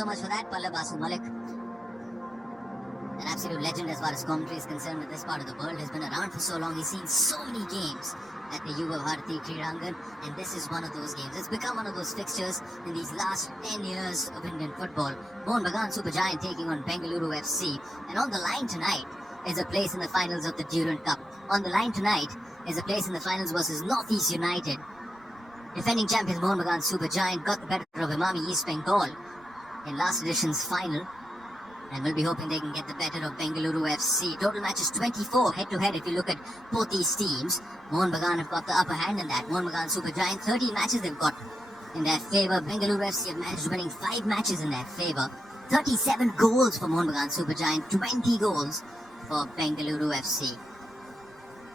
so much for that, Pallab Basu Malik. An absolute legend as far as commentary is concerned with this part of the world. He's been around for so long. He's seen so many games at the Yuva Bharati Kridangan, and this is one of those games. It's become one of those fixtures in these last 10 years of Indian football. Mohun Bagan Super Giant taking on Bengaluru FC, and on the line tonight is a place in the finals of the Durand Cup. On the line tonight is a place in the finals versus Northeast United. Defending champions Mohun Bagan Super Giant got the better of Imami East Bengal in last edition's final, and we'll be hoping they can get the better of Bengaluru FC. Total matches 24 head-to-head if you look at both these teams. Mohun Bagan have got the upper hand in that. Mohun Bagan Super Giant, 30 matches they've got in their favour. Bengaluru FC have managed winning 5 matches in their favour. 37 goals for Mohun Bagan Super Giant, 20 goals for Bengaluru FC.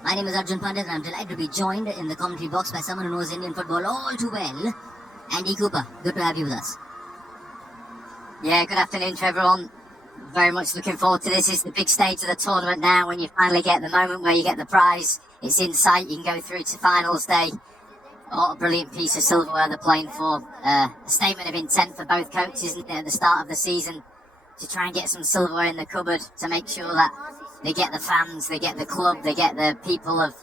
My name is Arjun Pandit, and I'm delighted to be joined in the commentary box by someone who knows Indian football all too well. Andy Cooper, good to have you with us. Yeah, good afternoon to everyone. Very much looking forward to this. It's the big stage of the tournament now, when you finally get the moment where you get the prize. It's in sight. You can go through to finals day. What a brilliant piece of silverware they're playing for. A statement of intent for both coaches, isn't it, at the start of the season, to try and get some silverware in the cupboard to make sure that they get the fans, they get the club, they get the people of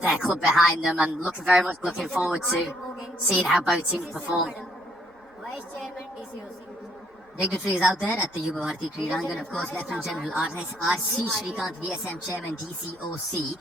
their club behind them, and very much looking forward to seeing how both teams perform. Dignitaries out there at the Yuva Bharati Kridangan, of course, Lieutenant General R.C. Shrikant, VSM Chairman, DCOC,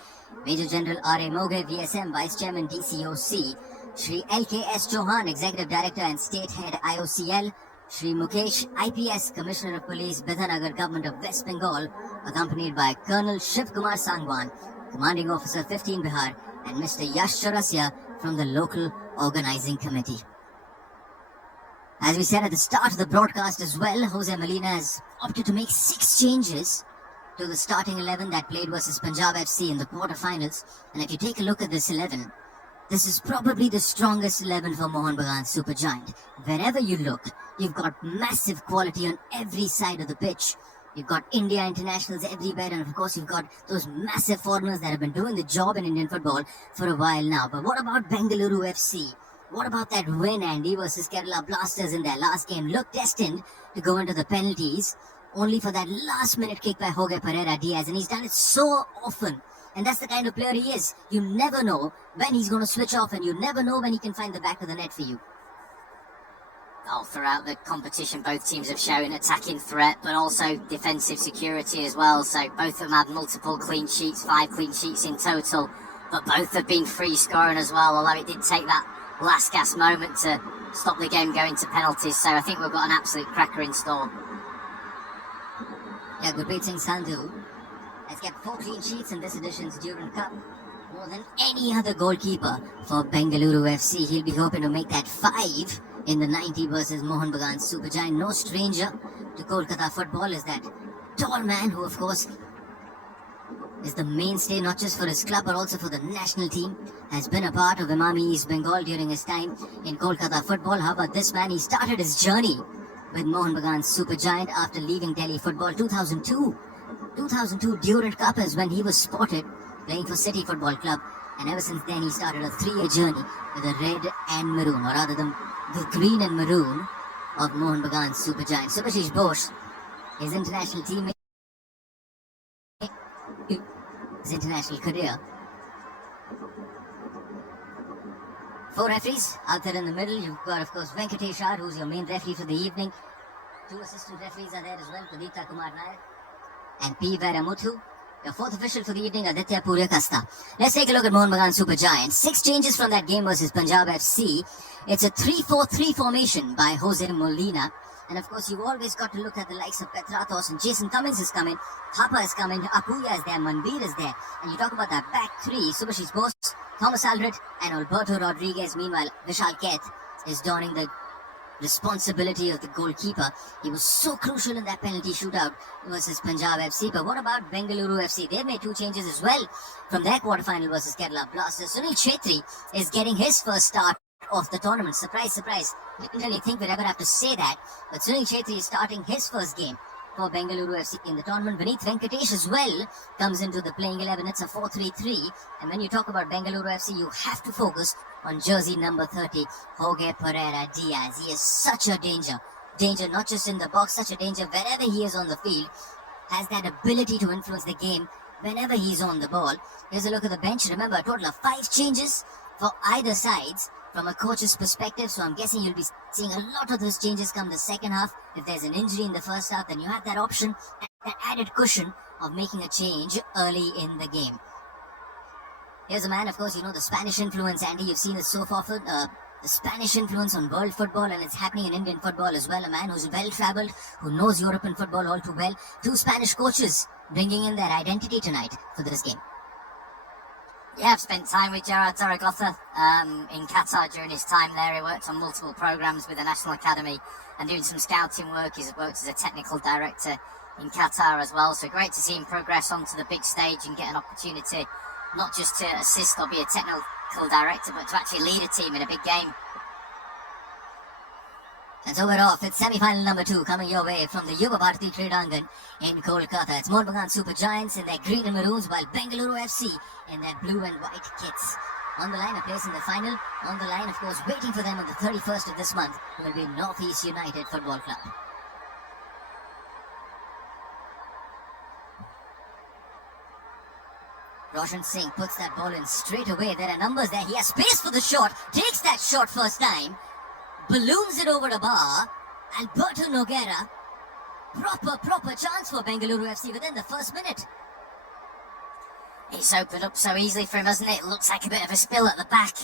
Major General R.A. Moge, VSM Vice Chairman, DCOC, Shri L.K.S. Chauhan, Executive Director and State Head, IOCL, Shri Mukesh, IPS, Commissioner of Police, Bidhanagar, Government of West Bengal, accompanied by Colonel Shiv Kumar Sangwan, Commanding Officer 15 Bihar, and Mr. Yash Chaurasia from the local organizing committee. As we said at the start of the broadcast as well, Jose Molina has opted to make 6 changes to the starting 11 that played versus Punjab FC in the quarterfinals. And if you take a look at this 11, this is probably the strongest 11 for Mohun Bagan Super Giant. Wherever you look, you've got massive quality on every side of the pitch. You've got India internationals everywhere, and of course you've got those massive foreigners that have been doing the job in Indian football for a while now. But what about Bengaluru FC? What about that win, Andy, versus Kerala Blasters in their last game? Looked destined to go into the penalties, only for that last-minute kick by Jorge Pereira Diaz, and he's done it so often. And that's the kind of player he is. You never know when he's going to switch off, and you never know when he can find the back of the net for you. All throughout the competition, both teams have shown attacking threat, but also defensive security as well. So both of them had multiple clean sheets, 5 clean sheets in total, but both have been free scoring as well, although it did take that last gasp moment to stop the game going to penalties. So I think we've got an absolute cracker in store. Yeah, Gurpreet Singh Sandhu has kept 4 clean sheets in this edition's Durand Cup, more than any other goalkeeper for Bengaluru FC. He'll be hoping to make that 5 in the 90 versus Mohun Bagan Super Giant. No stranger to Kolkata football is that tall man who, of course, is the mainstay not just for his club but also for the national team. Has been a part of Imami East Bengal during his time in Kolkata football. How about this man? He started his journey with Mohun Bagan Super Giant after leaving Delhi football. 2002 Durand Cup is when he was spotted playing for City Football Club, and ever since then he started a 3-year journey with the red and maroon, or rather the green and maroon of Mohun Bagan Super Giant. Subhashish Bose, his international teammate, his international career. 4 referees out there in the middle. You've got, of course, Venkatesh R, who's your main referee for the evening. 2 assistant referees are there as well, Pradipta Kumar Nayak and P. Veramuthu. Your 4th official for the evening, Aditya Puryakasta. Let's take a look at Mohun Bagan Super Giant. 6 changes from that game versus Punjab FC. It's a 3-4-3 formation by Jose Molina. And of course, you've always got to look at the likes of Petratos, and Jason Cummins is coming, Thapa is coming, Akuya is there, Manbir is there. And you talk about that back 3, Subhashish Bose, Thomas Alred and Alberto Rodriguez. Meanwhile, Vishal Keth is donning the responsibility of the goalkeeper. He was so crucial in that penalty shootout versus Punjab FC. But what about Bengaluru FC? They've made 2 changes as well from their quarterfinal versus Kerala Blasters. Sunil Chetri is getting his first start of the tournament. Surprise, surprise. Didn't really think we'd ever have to say that. But Sunil Chetri is starting his first game for Bengaluru FC in the tournament. Vineet Venkatesh as well comes into the playing 11. It's a 4-3-3. And when you talk about Bengaluru FC, you have to focus on jersey number 30, Jorge Pereira Diaz. He is such a danger danger, not just in the box, such a danger wherever he is on the field. Has that ability to influence the game whenever he's on the ball. Here's a look at the bench. Remember, a total of 5 changes for either sides from a coach's perspective. So I'm guessing you'll be seeing a lot of those changes come the second half. If there's an injury in the first half, then you have that option, that added cushion of making a change early in the game. Here's a man, of course, you know the Spanish influence, Andy. You've seen it so often. The Spanish influence on world football, and it's happening in Indian football as well. A man who's well-travelled, who knows European football all too well. 2 Spanish coaches bringing in their identity tonight for this game. Yeah, I've spent time with Gerard Zaragoza in Qatar during his time there. He worked on multiple programmes with the National Academy and doing some scouting work. He's worked as a technical director in Qatar as well. So great to see him progress onto the big stage and get an opportunity not just to assist or be a technical director, but to actually lead a team in a big game. And so we're off. It's semi-final number 2 coming your way from the Yuva Bharati Kridangan in Kolkata. It's Mohun Bagan Super Giants in their green and maroons, while Bengaluru FC in their blue and white kits. On the line, a place in the final. On the line, of course, waiting for them on the 31st of this month will be Northeast United Football Club. Roshan Singh puts that ball in straight away. There are numbers there. He has space for the shot. Takes that shot first time. Balloons it over the bar. Alberto Nogueira. Proper chance for Bengaluru FC within the first minute. It's opened up so easily for him, hasn't it? It looks like a bit of a spill at the back.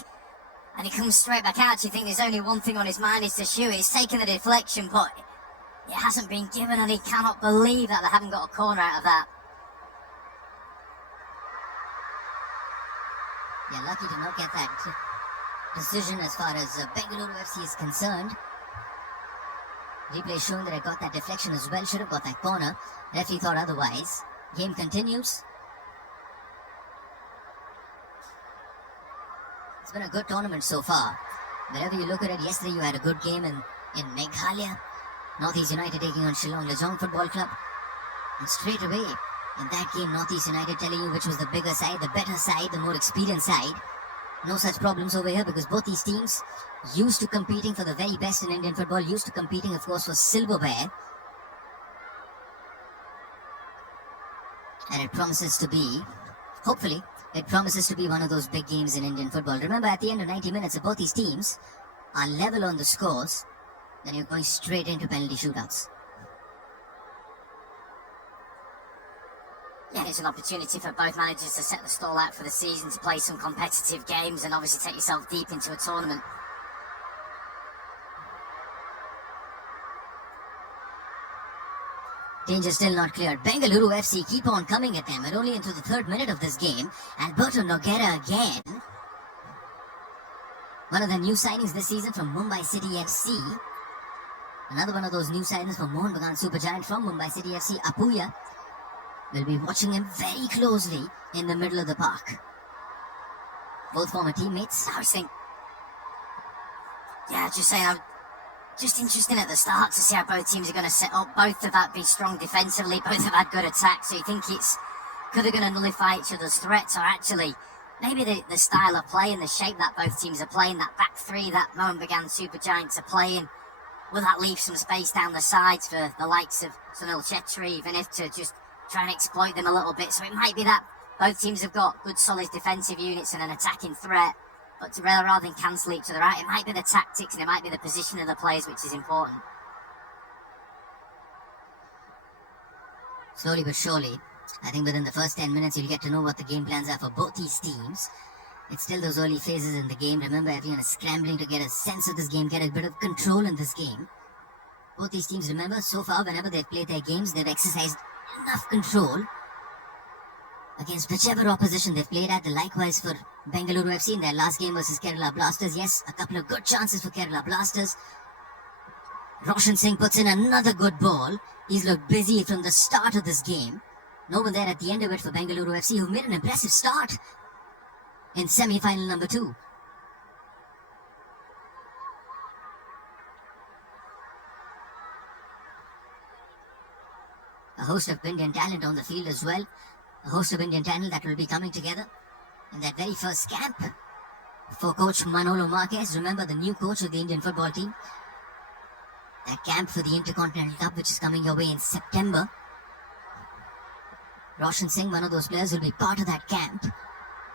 And he comes straight back out. You think there's only one thing on his mind is to shoot. He's taken the deflection, but it hasn't been given, and he cannot believe that they haven't got a corner out of that. Yeah, lucky to not get that decision as far as Bengaluru FC is concerned. Replay showing that I got that deflection as well. Should have got that corner. Referee thought otherwise. Game continues. It's been a good tournament so far. Wherever you look at it, yesterday you had a good game in Meghalaya. Northeast United taking on Shillong Lejong Football Club. And straight away, in that game, Northeast United telling you which was the bigger side, the better side, the more experienced side. No such problems over here because both these teams used to competing for the very best in Indian football, used to competing, of course, for silverware. And it promises to be, hopefully, it promises to be one of those big games in Indian football. Remember, at the end of 90 minutes, if both these teams are level on the scores, then you're going straight into penalty shootouts. Yeah, it's an opportunity for both managers to set the stall out for the season, to play some competitive games and obviously take yourself deep into a tournament. Danger still not cleared. Bengaluru FC keep on coming at them. And only into the 3rd minute of this game, Alberto Nogueira again. One of the new signings this season from Mumbai City FC. Another one of those new signings from Mohun Bagan Super Giant from Mumbai City FC, Apuya. We'll be watching him very closely in the middle of the park. Both former teammates. I was thinking, yeah, just saying, I'm just interesting at the start to see how both teams are going to set up. Both have had been strong defensively, both have had good attacks, so you think it's could they going to nullify each other's threats, or actually maybe the style of play and the shape that both teams are playing, that back three that Mohun Bagan Super Giants are playing, will that leave some space down the sides for the likes of Sunil Chetri, even if to just try and exploit them a little bit. So it might be that both teams have got good solid defensive units and an attacking threat, but rather than cancel each other out, it might be the tactics and it might be the position of the players which is important. Slowly but surely, I think within the first 10 minutes you'll get to know what the game plans are for both these teams. It's still those early phases in the game. Remember, everyone is scrambling to get a sense of this game, get a bit of control in this game. Both these teams, remember, so far whenever they've played their games, they've exercised enough control against whichever opposition they've played at. Likewise for Bengaluru FC in their last game versus Kerala Blasters. Yes, a couple of good chances for Kerala Blasters. Roshan Singh puts in another good ball. He's looked busy from the start of this game. No one there at the end of it for Bengaluru FC, who made an impressive start in semi-final number 2. A host of Indian talent on the field as well. A host of Indian talent that will be coming together in that very first camp for coach Manolo Marquez. Remember, the new coach of the Indian football team. That camp for the Intercontinental Cup, which is coming your way in September. Roshan Singh, one of those players, will be part of that camp.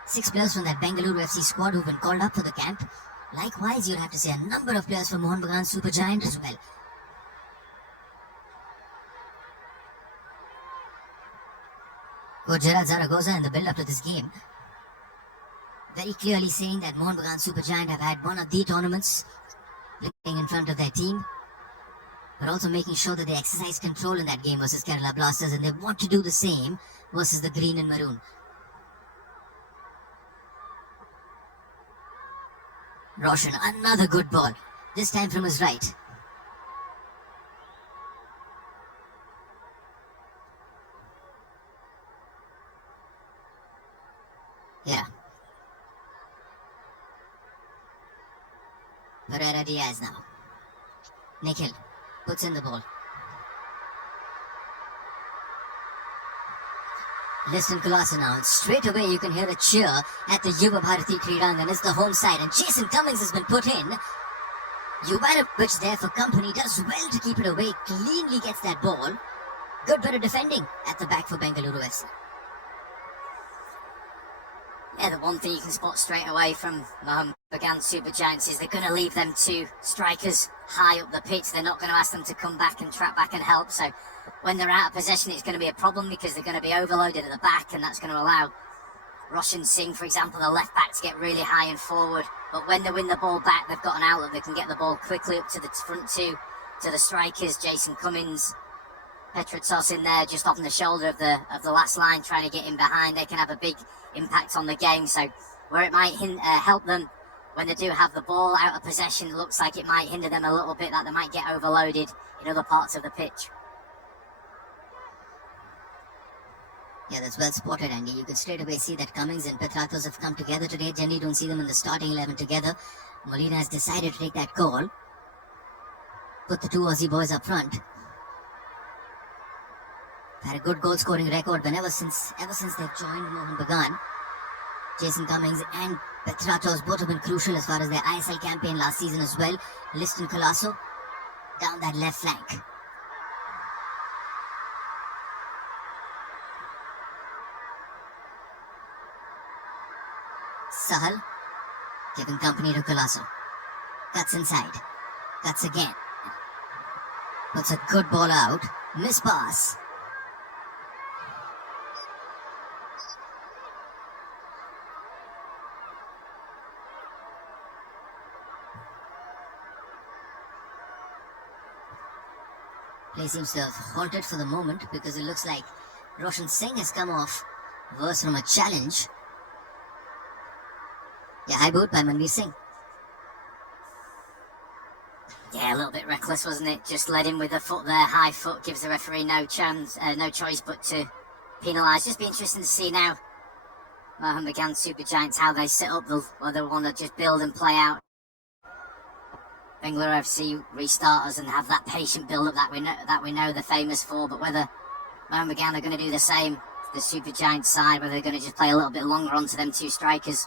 6 players from that Bengaluru FC squad who've been called up for the camp. Likewise, you'll have to say a number of players from Mohun Bagan Supergiant as well. Coach Gerard Zaragoza in the build-up to this game very clearly saying that Mohun Bagan Supergiant have had one of the tournaments playing in front of their team, but also making sure that they exercise control in that game versus Kerala Blasters, and they want to do the same versus the green and maroon. Roshan, another good ball, this time from his right. Yeah. Pereira Diaz now. Nikhil puts in the ball. Listen, Kulasa now. And straight away you can hear a cheer at the Yuva Bharati Kridangan. It's the home side, and Jason Cummings has been put in. Juvanovic there for company, does well to keep it away, cleanly gets that ball. Good bit of defending at the back for Bengaluru FC. Yeah, the one thing you can spot straight away from Mohun Bagan Supergiants is they're going to leave them 2 strikers high up the pitch. They're not going to ask them to come back and track back and help. So when they're out of possession, it's going to be a problem because they're going to be overloaded at the back, and that's going to allow Roshan Singh, for example, the left back, to get really high and forward. But when they win the ball back, they've got an outlet. They can get the ball quickly up to the front 2, to the strikers, Jason Cummings, Petratos in there just off the shoulder of the last line, trying to get in behind. They can have a big impact on the game. So where it might help them when they do have the ball out of possession, it looks like it might hinder them a little bit, that they might get overloaded in other parts of the pitch. Yeah, that's well spotted, Andy. You can straight away see that Cummings and Petratos have come together today. Generally don't see them in the starting 11 together. Molina has decided to take that call. Put the 2 Aussie boys up front. Had a good goal scoring record ever since they've joined Mohun Bagan. Jason Cummings and Petratos both have been crucial as far as their ISL campaign last season as well. Liston Colasso down that left flank. Sahal giving company to Colasso. Cuts inside. Cuts again. Puts a good ball out. Miss pass. Play seems to have halted for the moment because it looks like Roshan Singh has come off worse from a challenge. Yeah, high boot by Manveer Singh. Yeah, a little bit reckless, wasn't it? Just led him with the foot there, high foot, gives the referee no choice but to penalise. Just be interesting to see now Mohun Bagan Supergiants, how they set up, whether they want to just build and play out Bengaluru FC restarters and have that patient build-up that we know they're famous for, but whether Mohun Bagan are going to do the same, the Supergiants side, whether they're going to just play a little bit longer onto them 2 strikers.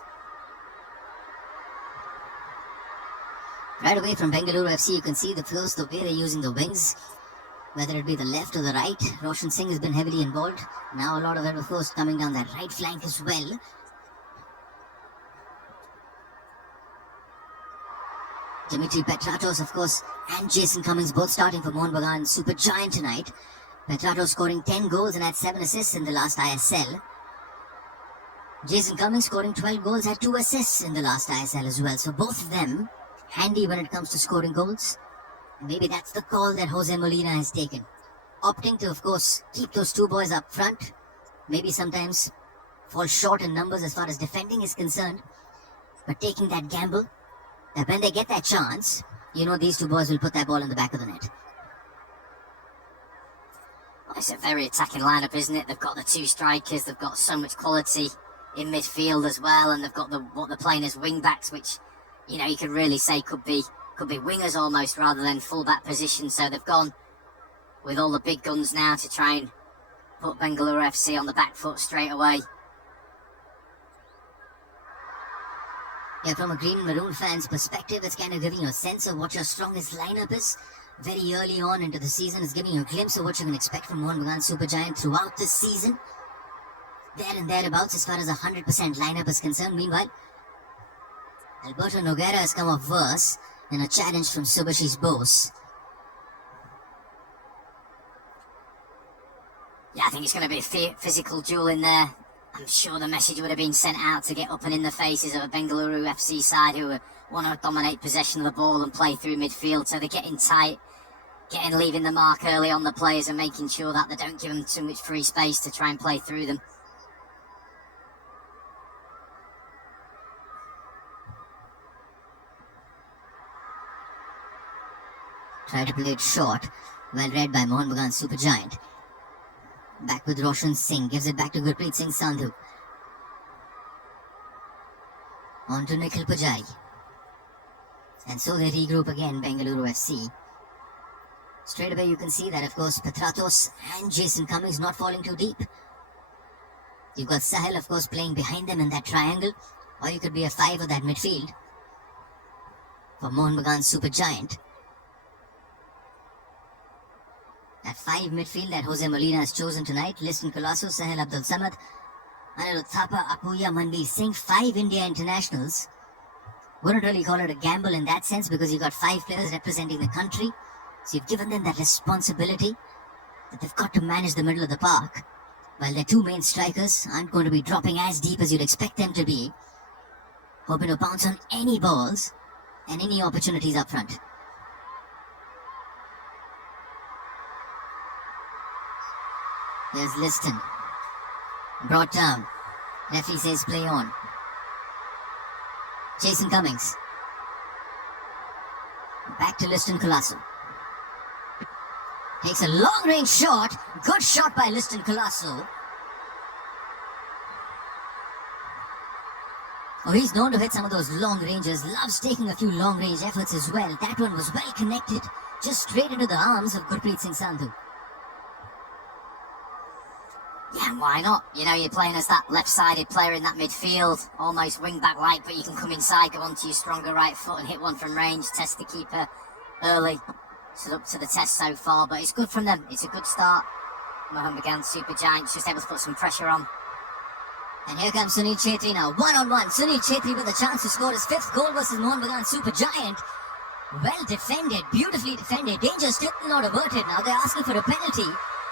Right away from Bengaluru FC, you can see the flows, the way they're using the wings, whether it be the left or the right. Roshan Singh has been heavily involved. Now a lot of it, of course, coming down that right flank as well. Dimitri Petratos, of course, and Jason Cummings both starting for Mohun Bagan Supergiant tonight. Petratos scoring 10 goals and had 7 assists in the last ISL. Jason Cummings scoring 12 goals, had 2 assists in the last ISL as well. So both of them handy when it comes to scoring goals. Maybe that's the call that Jose Molina has taken. Opting to, of course, keep those 2 boys up front. Maybe sometimes fall short in numbers as far as defending is concerned. But taking that gamble, that when they get that chance, you know these 2 boys will put that ball in the back of the net. Well, it's a very attacking lineup, isn't it? They've got the 2 strikers, they've got so much quality in midfield as well, and they've got what they're playing as wing backs, which, you know, you could really say could be wingers almost rather than full-back position. So they've gone with all the big guns now to try and put Bengaluru FC on the back foot straight away. Yeah, from a green and maroon fan's perspective, it's kind of giving you a sense of what your strongest lineup is. very early on into the season is giving you a glimpse of what you can expect from Mohun Bagan Supergiant throughout this season. There and thereabouts as far as 100% lineup is concerned. Meanwhile, Alberto Nogueira has come off worse in a challenge from Subhashish Bose. Yeah, I think it's going to be a physical duel in there. I'm sure the message would have been sent out to get up and in the faces of a Bengaluru FC side who want to dominate possession of the ball and play through midfield. So they're getting tight, leaving the mark early on the players and making sure that they don't give them too much free space to try and play through them. Try to play it short. Well read by Mohun Bagan Supergiant. Back with Roshan Singh. Gives it back to Gurpreet Singh Sandhu. On to Nikhil Pujari. And so they regroup again, Bengaluru FC. Straight away you can see that, of course, Petratos and Jason Cummings not falling too deep. You've got Sahil, of course, playing behind them in that triangle. Or you could be a 5 of that midfield. For Mohun Bagan Supergiant. That 5 midfield that Jose Molina has chosen tonight. Liston Colasso, Sahil Abdul Samad, Anirudh Thapa, Apuya, Manveer Singh. 5 India internationals. Wouldn't really call it a gamble in that sense because you've got 5 players representing the country. So you've given them that responsibility that they've got to manage the middle of the park. While their 2 main strikers aren't going to be dropping as deep as you'd expect them to be. Hoping to pounce on any balls and any opportunities up front. There's Liston. Brought down. Referee says play on. Jason Cummings. Back to Liston Colasso. Takes a long range shot. Good shot by Liston Colasso. Oh, he's known to hit some of those long ranges. Loves taking a few long range efforts as well. That one was well connected. Just straight into the arms of Gurpreet Singh Sandhu. Yeah, why not? You know, you're playing as that left-sided player in that midfield, almost wing-back-like, but you can come inside, go onto your stronger right foot and hit one from range, test the keeper early. It's up to the test so far, but it's good from them. It's a good start. Mohun Bagan Supergiants just able to put some pressure on. And here comes Sunil Chhetri now, one-on-one. Sunil Chhetri with a chance to score his 5th goal versus Mohun Bagan Supergiant. Well defended, beautifully defended. Danger still not averted now. They're asking for a penalty.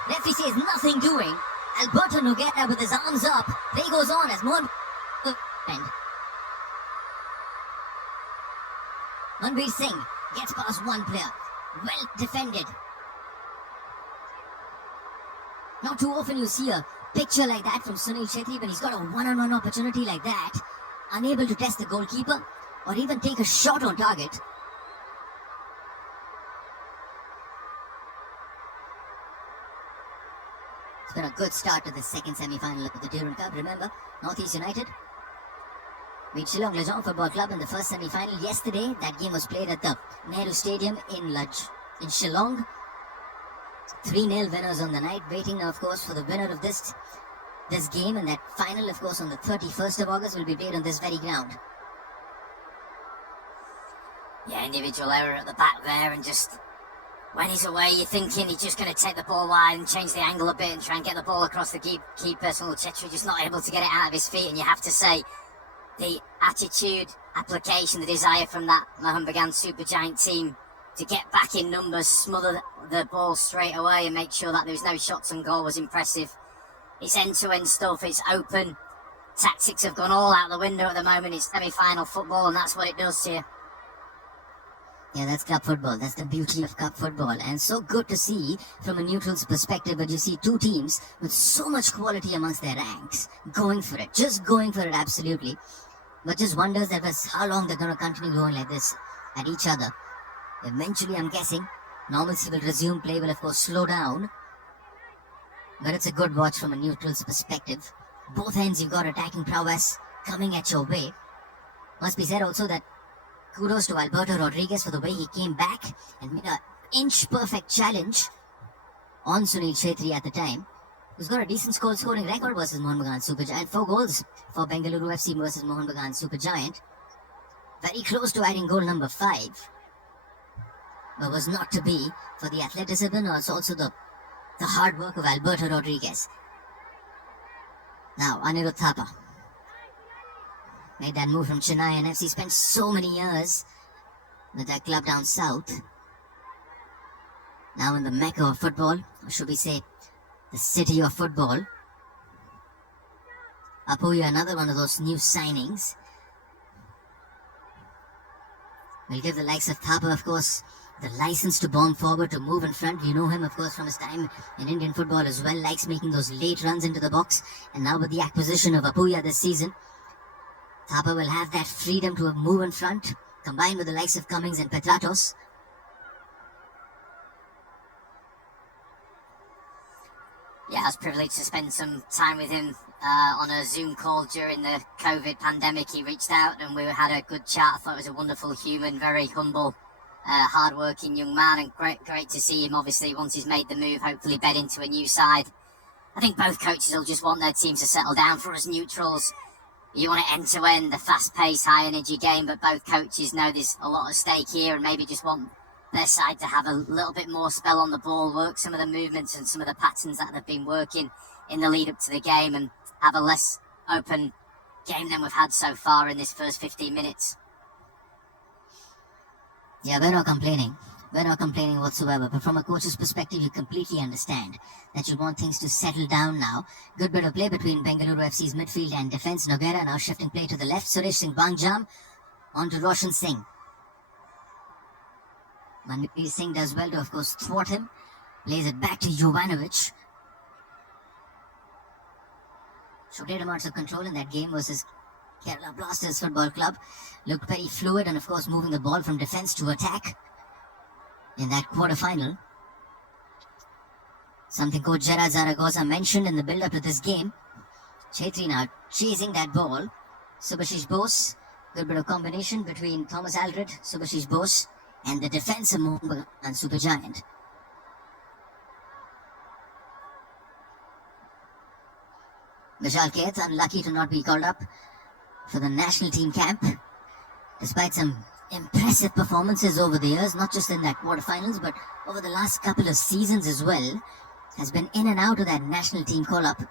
Referee says nothing doing. Alberto Nogueira with his arms up. Play goes on as Mohun Manveer Singh gets past one player. Well defended. Not too often you see a picture like that from Sunil Chhetri when he's got a one-on-one opportunity like that. Unable to test the goalkeeper or even take a shot on target. It's been a good start to the second semi-final of the Durand Cup. Remember, Northeast United beat Shillong Lajong Football Club in the first semi-final yesterday. That game was played at the Nehru Stadium in Shillong. 3-0 winners on the night. Waiting now, of course, for the winner of this game, and that final, of course, on the 31st of August will be played on this very ground. Yeah, individual error at the back there, and just when he's away, you're thinking he's just going to take the ball wide and change the angle a bit and try and get the ball across the keeper. Sunil Chhetri just not able to get it out of his feet, and you have to say the attitude, application, the desire from that Mohun Bagan Supergiant team to get back in numbers, smother the ball straight away and make sure that there was no shots on goal was impressive. It's end-to-end stuff, it's open. Tactics have gone all out the window at the moment. It's semi-final football, and that's what it does to you. Yeah, that's cup football. That's the beauty of cup football. And so good to see from a neutral's perspective, but you see 2 teams with so much quality amongst their ranks. Going for it. Just going for it, absolutely. But just wonders how long they're going to continue going like this at each other. Eventually, I'm guessing, normalcy will resume. Play will, of course, slow down. But it's a good watch from a neutral's perspective. Both ends, you've got attacking prowess coming at your way. Must be said also that kudos to Alberto Rodriguez for the way he came back and made an inch-perfect challenge on Sunil Chhetri at the time, who's got a decent scoring record versus Mohun Bagan Supergiant. 4 goals for Bengaluru FC versus Mohun Bagan Supergiant. Very close to adding goal number 5. but was not to be for the athleticism and also the hard work of Alberto Rodriguez. Now, Anirudh Thapa made that move from Chennai, and FC spent so many years with that club down south. Now in the mecca of football, or should we say, the city of football. Apuya, another one of those new signings. We'll give the likes of Thapa, of course, the license to bomb forward, to move in front. We know him, of course, from his time in Indian football as well. Likes making those late runs into the box. And now with the acquisition of Apuya this season, Thapa will have that freedom to move in front, combined with the likes of Cummings and Petratos. Yeah, I was privileged to spend some time with him on a Zoom call during the COVID pandemic. He reached out and we had a good chat. I thought he was a wonderful human, very humble, hard-working young man, and great to see him, obviously, once he's made the move, hopefully bed into a new side. I think both coaches will just want their teams to settle down. For us neutrals, you want it end-to-end, the fast-paced, high-energy game, but both coaches know there's a lot at stake here and maybe just want their side to have a little bit more spell on the ball, work some of the movements and some of the patterns that they've been working in the lead up to the game, and have a less open game than we've had so far in this first 15 minutes. Yeah, we're not complaining. We're not complaining whatsoever. But from a coach's perspective, you completely understand that you want things to settle down now. Good bit of play between Bengaluru FC's midfield and defence. Noguera now shifting play to the left. Suresh Singh Bangjam on to Roshan Singh. Manveer Singh does well to, of course, thwart him. Plays it back to Jovanovic. Showed great amounts of control in that game versus Kerala Blasters Football Club. Looked very fluid and, of course, moving the ball from defence to attack in that quarter-final. Something Coach Gerard Zaragoza mentioned in the build-up to this game. Chetri now chasing that ball. Subhashish Bose. Good bit of combination between Thomas Aldred, Subhashish Bose, and the defense of Mohun Bagan and Supergiant. Vishal Keth unlucky to not be called up for the national team camp, despite some impressive performances over the years, not just in that quarterfinals, but over the last couple of seasons as well. Has been in and out of that national team call-up.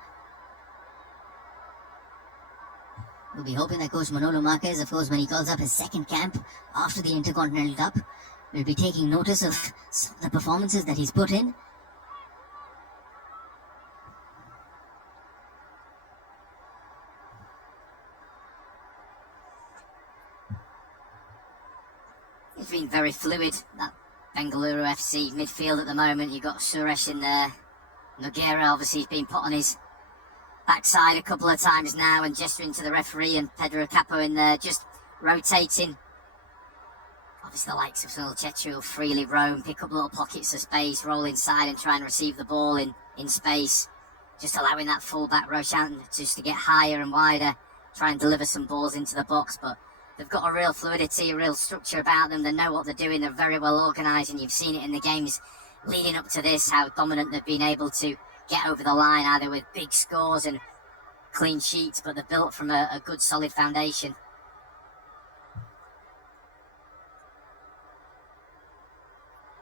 We'll be hoping that Coach Manolo Marquez, of course, when he calls up his second camp after the Intercontinental Cup, will be taking notice of the performances that he's put in. It's been very fluid, that Bengaluru FC midfield at the moment. You've got Suresh in there. Noguera, obviously, he's been put on his backside a couple of times now and gesturing to the referee, and Pedro Capo in there just rotating. Obviously the likes of Sunil Chetri will freely roam, pick up little pockets of space, roll inside and try and receive the ball in space, just allowing that full-back Roshan just to get higher and wider, try and deliver some balls into the box. But they've got a real fluidity, a real structure about them. They know what they're doing, they're very well organised, and you've seen it in the games leading up to this, how dominant they've been able to get over the line, either with big scores and clean sheets, but they're built from a good solid foundation.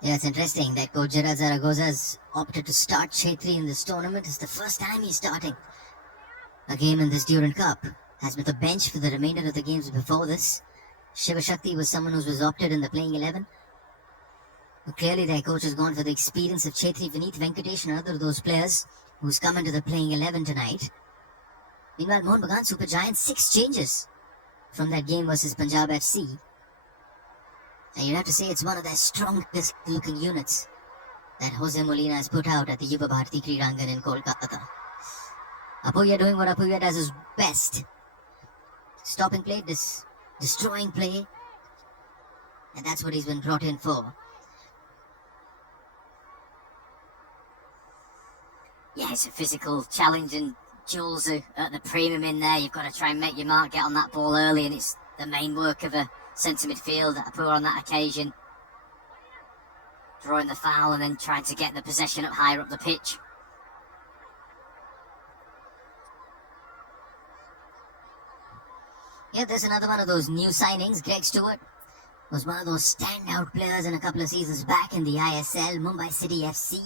Yeah, it's interesting that Coach Gerard Zaragoza has opted to start Chetri in this tournament. It's the first time he's starting a game in this Durand Cup. Has been the bench for the remainder of the games before this. Shiva Shakti was someone who was opted in the playing 11. But clearly their coach has gone for the experience of Chetri, Vineet Venkatesh and other of those players who's come into the playing 11 tonight. Meanwhile, Mohun Bagan Supergiants, 6 changes from that game versus Punjab FC. And you'd have to say it's one of their strongest looking units that Jose Molina has put out at the Yuva Bharati Kridangan in Kolkata. Apuya doing what Apuya does is best. Stopping play, destroying play. And that's what he's been brought in for. Yeah, it's a physical challenge, and Jules at the premium in there. You've got to try and make your mark, get on that ball early, and it's the main work of a centre midfield. Poor on that occasion, drawing the foul and then trying to get the possession up higher up the pitch. Yeah, there's another one of those new signings, Greg Stewart. Was one of those standout players in a couple of seasons back in the ISL, Mumbai City FC.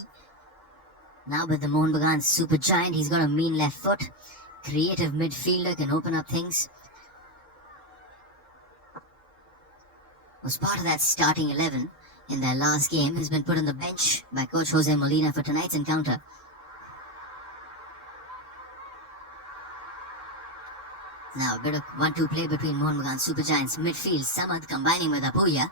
Now with the Mohun Bagan super giant, he's got a mean left foot. Creative midfielder, can open up things. Was part of that starting 11 in their last game. Has been put on the bench by coach Jose Molina for tonight's encounter. Now a bit of 1-2 play between Mohun Bagan super giants midfield. Samad combining with Apoya.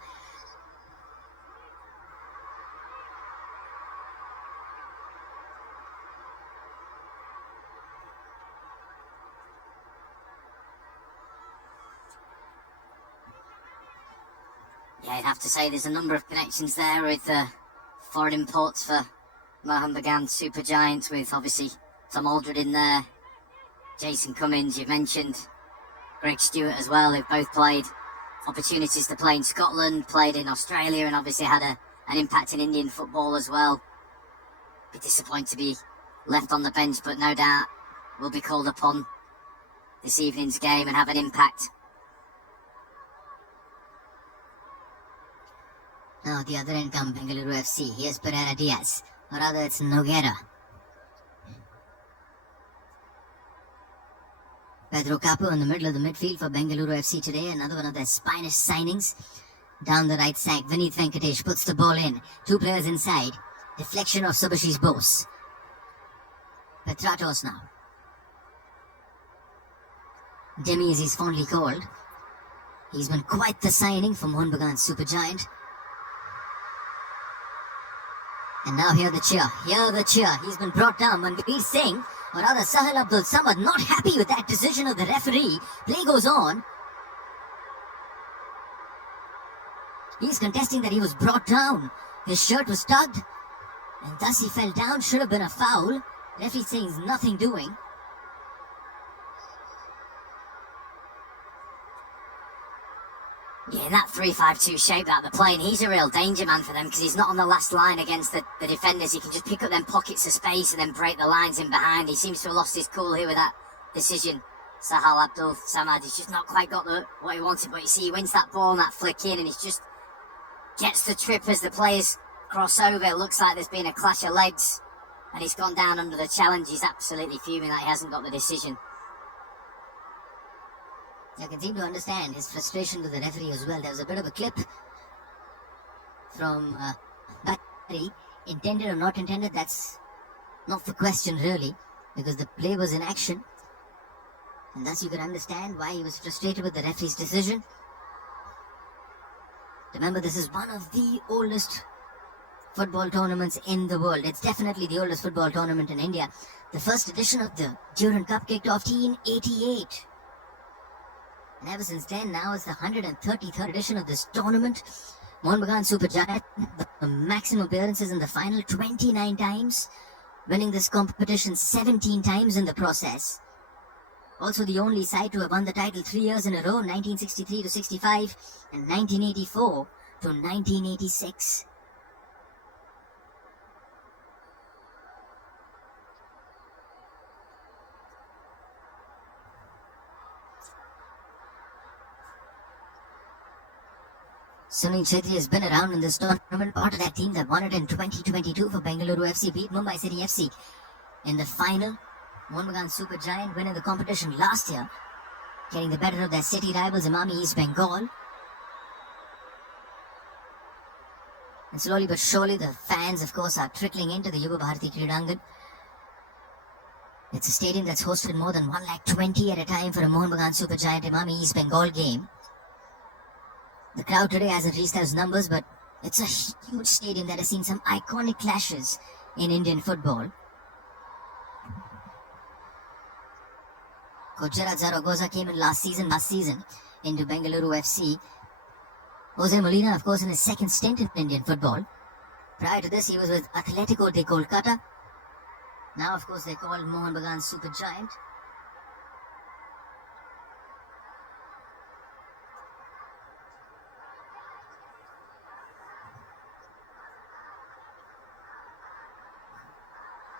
Yeah, I'd have to say there's a number of connections there with foreign imports for Mohun Bagan super giants, with obviously Tom Aldred in there, Jason Cummins, you've mentioned, Greg Stewart as well, who've both played opportunities to play in Scotland, played in Australia, and obviously had an impact in Indian football as well. Be disappointed to be left on the bench, but no doubt will be called upon this evening's game and have an impact. Now at the other end come Bengaluru FC. Here's Pereira Diaz, or rather it's Noguera. Pedro Capo in the middle of the midfield for Bengaluru FC today. Another one of their Spanish signings. Down the right side, Vineet Venkatesh puts the ball in. Two players inside. Deflection of Subhashish Bose. Petratos now. Demi, as he's fondly called. He's been quite the signing for Mohun Bagan super giant. And now hear the cheer. Hear the cheer. He's been brought down. Manveer Singh, or rather Sahil Abdul Samad, not happy with that decision of the referee. Play goes on. He's contesting that he was brought down. His shirt was tugged, and thus he fell down. Should have been a foul. Referee saying he's nothing doing. Yeah, in that 3-5-2 shape that they're playing, he's a real danger man for them, because he's not on the last line against the defenders. He can just pick up them pockets of space and then break the lines in behind. He seems to have lost his cool here with that decision. Sahal Abdul Samad, he's just not quite got what he wanted, but you see he wins that ball and that flick in, and he just gets the trip as the players cross over. It looks like there's been a clash of legs, and he's gone down under the challenge. He's absolutely fuming that he hasn't got the decision. I can seem to understand his frustration with the referee as well. There was a bit of a clip from Bakari, intended or not intended, that's not the question really, because the play was in action, and thus you can understand why he was frustrated with the referee's decision. Remember, this is one of the oldest football tournaments in the world. It's definitely the oldest football tournament in India. The first edition of the Durand Cup kicked off in 1988. And ever since then, now it's the 133rd edition of this tournament. Mohun Bagan super giant, the maximum appearances in the final 29 times, winning this competition 17 times in the process. Also the only side to have won the title 3 years in a row, 1963 to 65 and 1984 to 1986. Sunil Chetri has been around in this tournament, part of that team that won it in 2022 for Bengaluru FC, beat Mumbai City FC in the final. Mohun Bagan super giant winning the competition last year, getting the better of their city rivals Imami East Bengal. And slowly but surely the fans, of course, are trickling into the Yuva Bharati Kridangan. It's a stadium that's hosted more than 120,000 at a time for a Mohun Bagan super giant Imami East Bengal game. The crowd today hasn't reached those numbers, but it's a huge stadium that has seen some iconic clashes in Indian football. Gujarat Zaragoza came in last season into Bengaluru FC. Jose Molina, of course, in his second stint in Indian football. Prior to this, he was with Atletico de Kolkata. Now, of course, they're called Mohun Bagan super giant.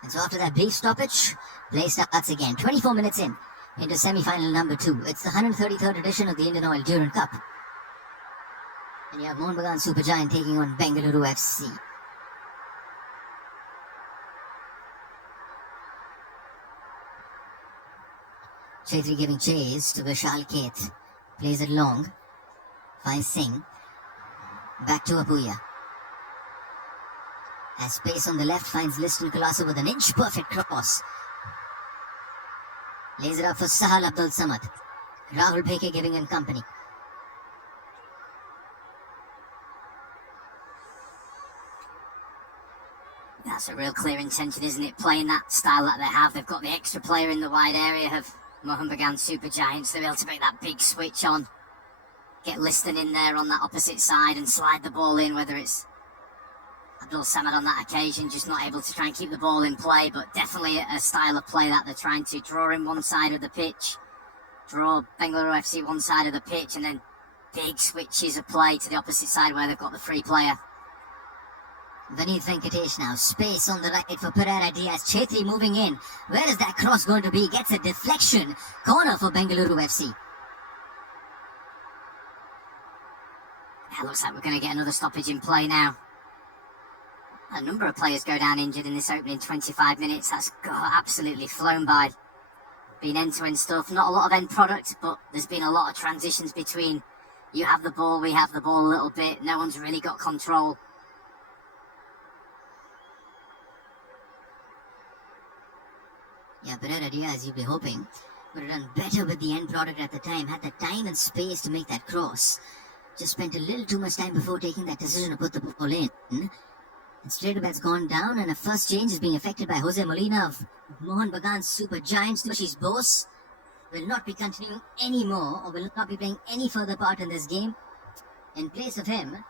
And so after that brief stoppage, play starts again. 24 minutes into semi-final number 2. It's the 133rd edition of the Indian Oil Durand Cup. And you have Mohun Bagan Supergiant taking on Bengaluru FC. Chetri giving chase to Vishal Keth. Plays it long. Finds Singh. Back to Apuya. Has space on the left, finds Liston Kolasa with an inch perfect cross. Lays it up for Sahal Abdul Samad. Rahul Bheke giving him company. That's a real clear intention, isn't it? Playing that style that they have. They've got the extra player in the wide area of Mohun Bagan Supergiants. They'll be able to make that big switch on. Get Liston in there on that opposite side and slide the ball in, whether it's Abdul Samad on that occasion, just not able to try and keep the ball in play, but definitely a style of play that they're trying to draw in one side of the pitch, draw Bengaluru FC one side of the pitch, and then big switches of play to the opposite side where they've got the free player. Vineet Venkatesh now, space on the right for Pereira Diaz. Chetri moving in. Where is that cross going to be? Gets a deflection. Corner for Bengaluru FC. It looks like we're going to get another stoppage in play now. A number of players go down injured in this opening 25 minutes. That's absolutely flown by. Been end-to-end stuff. Not a lot of end product, but there's been a lot of transitions between you have the ball, we have the ball a little bit. No one's really got control. Yeah, Pereira Diaz, you'd be hoping, would have done better with the end product at the time. Had the time and space to make that cross. Just spent a little too much time before taking that decision to put the ball in. And straight up has gone down, and a first change is being affected by Jose Molina of Mohun Bagan Supergiants. Tushi's boss will not be continuing anymore, or will not be playing any further part in this game. In place of him,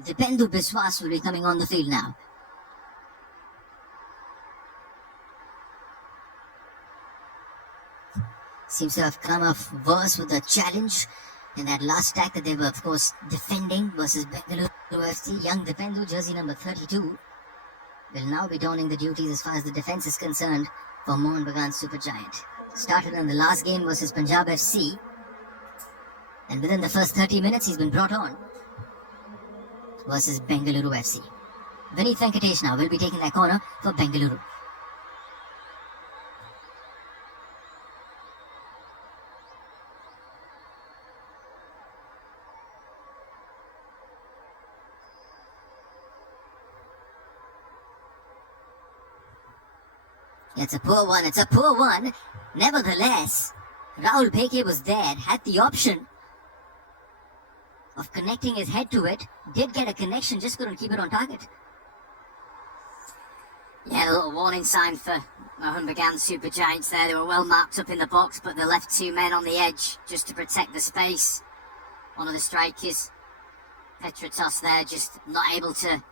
Dipendu Biswas will be coming on the field now. Seems to have come off worse with the challenge in that last attack that they were, of course, defending versus Bengaluru FC. Young Dipendu, jersey number 32, will now be donning the duties as far as the defence is concerned for Mohun Bagan Supergiant. Started in the last game versus Punjab FC, and within the first 30 minutes he's been brought on versus Bengaluru FC. Vineet Venkatesh now will be taking that corner for Bengaluru. It's a poor one. Nevertheless, Rahul Bheke was there, had the option of connecting his head to it, did get a connection, just couldn't keep it on target. Yeah, a little warning sign for Mohun Bagan Supergiants there. They were well marked up in the box, but they left two men on the edge just to protect the space. One of the strikers, Petratos there, just not able to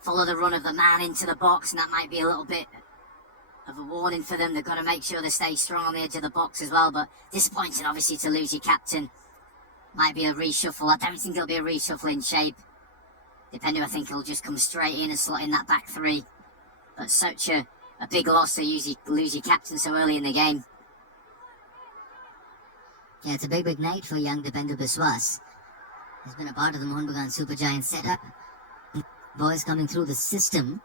follow the run of the man into the box, and that might be a little bit of a warning for them. They've got to make sure they stay strong on the edge of the box as well, but disappointing obviously to lose your captain. Might be a reshuffle. I don't think it'll be a reshuffle in shape. Depending, I think he'll just come straight in and slot in that back three. But such a big loss to usually lose your captain so early in the game. Yeah, it's a big night for young Dipendu Biswas. He's been a part of the Mohun Bagan Supergiant setup. Boys coming through the system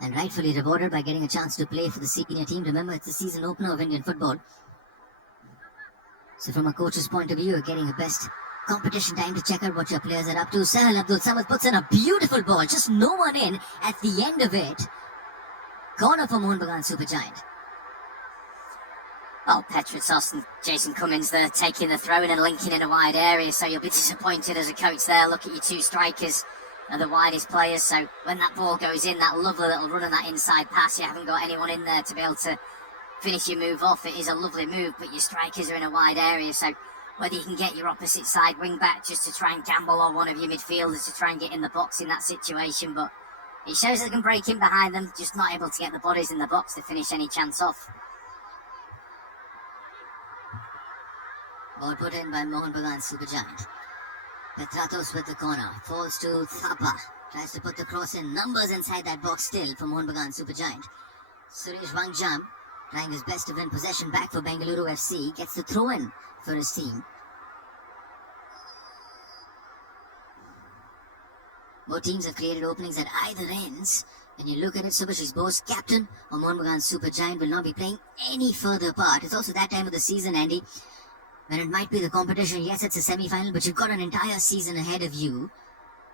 and rightfully rewarded by getting a chance to play for the senior team. Remember, it's the season opener of Indian football. So from a coach's point of view, you're getting the best competition time to check out what your players are up to. Sahal Abdul Samad puts in a beautiful ball, just no one in at the end of it. Corner for Mohun Bagan Supergiant. Well, Petratos and Jason Cummins, they're taking the throw in and linking in a wide area, so you'll be disappointed as a coach there. Look at your two strikers are the widest players, so when that ball goes in, that lovely little run and that inside pass, you haven't got anyone in there to be able to finish your move off. It is a lovely move, but your strikers are in a wide area, so whether you can get your opposite side wing back just to try and gamble on one of your midfielders to try and get in the box in that situation, but it shows they can break in behind them, just not able to get the bodies in the box to finish any chance off. Ball put in by Mohun Bagan Supergiant. Petratos with the corner, falls to Thapa, tries to put the cross in, numbers inside that box still for Mohun Bagan Supergiant. Suresh Wangjam trying his best to win possession back for Bengaluru FC, gets the throw in for his team. Both teams have created openings at either ends. When you look at it, Subhashis Bose, captain of Mohun Bagan Super Giant, will not be playing any further part. It's also that time of the season, Andy, when it might be the competition. Yes, it's a semi-final, but you've got an entire season ahead of you.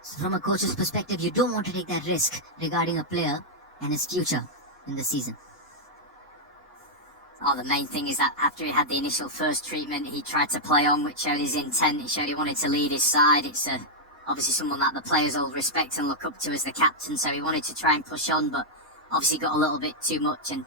So from a coach's perspective, you don't want to take that risk regarding a player and his future in the season. Oh, the main thing is that after he had the initial first treatment, he tried to play on, which showed his intent. It showed he wanted to lead his side. It's obviously someone that the players all respect and look up to as the captain, so he wanted to try and push on, but obviously got a little bit too much. And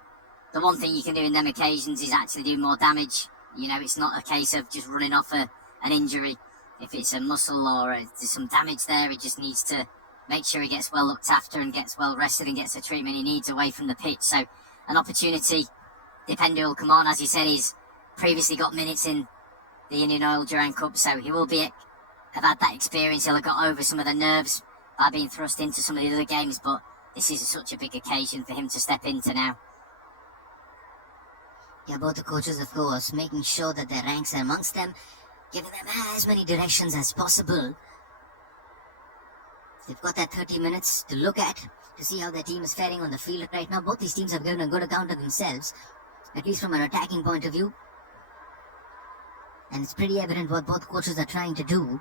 the one thing you can do in them occasions is actually do more damage. You know, it's not a case of just running off an injury. If it's a muscle or there's some damage there, he just needs to make sure he gets well looked after and gets well rested and gets the treatment he needs away from the pitch. So an opportunity, Dipender will come on. As you said, he's previously got minutes in the Indian Oil Durand Cup, so he will have had that experience. He'll have got over some of the nerves by being thrust into some of the other games, but this is such a big occasion for him to step into now. Yeah, both the coaches, of course, making sure that their ranks are amongst them, giving them as many directions as possible. They've got that 30 minutes to look at, to see how their team is faring on the field right now. Both these teams have given a good account of themselves, at least from an attacking point of view. And it's pretty evident what both coaches are trying to do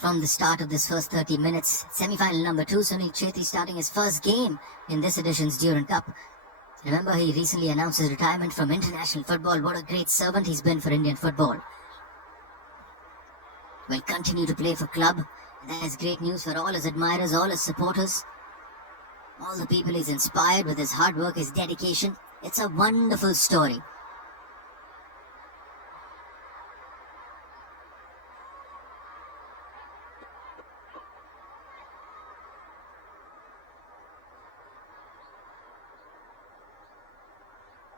from the start of this first 30 minutes. Semi-final number 2, Sunil Chhetri starting his first game in this edition's Durand Cup. Remember, he recently announced his retirement from international football. What a great servant he's been for Indian football. Will continue to play for club. That is great news for all his admirers, all his supporters, all the people he's inspired with his hard work, his dedication. It's a wonderful story.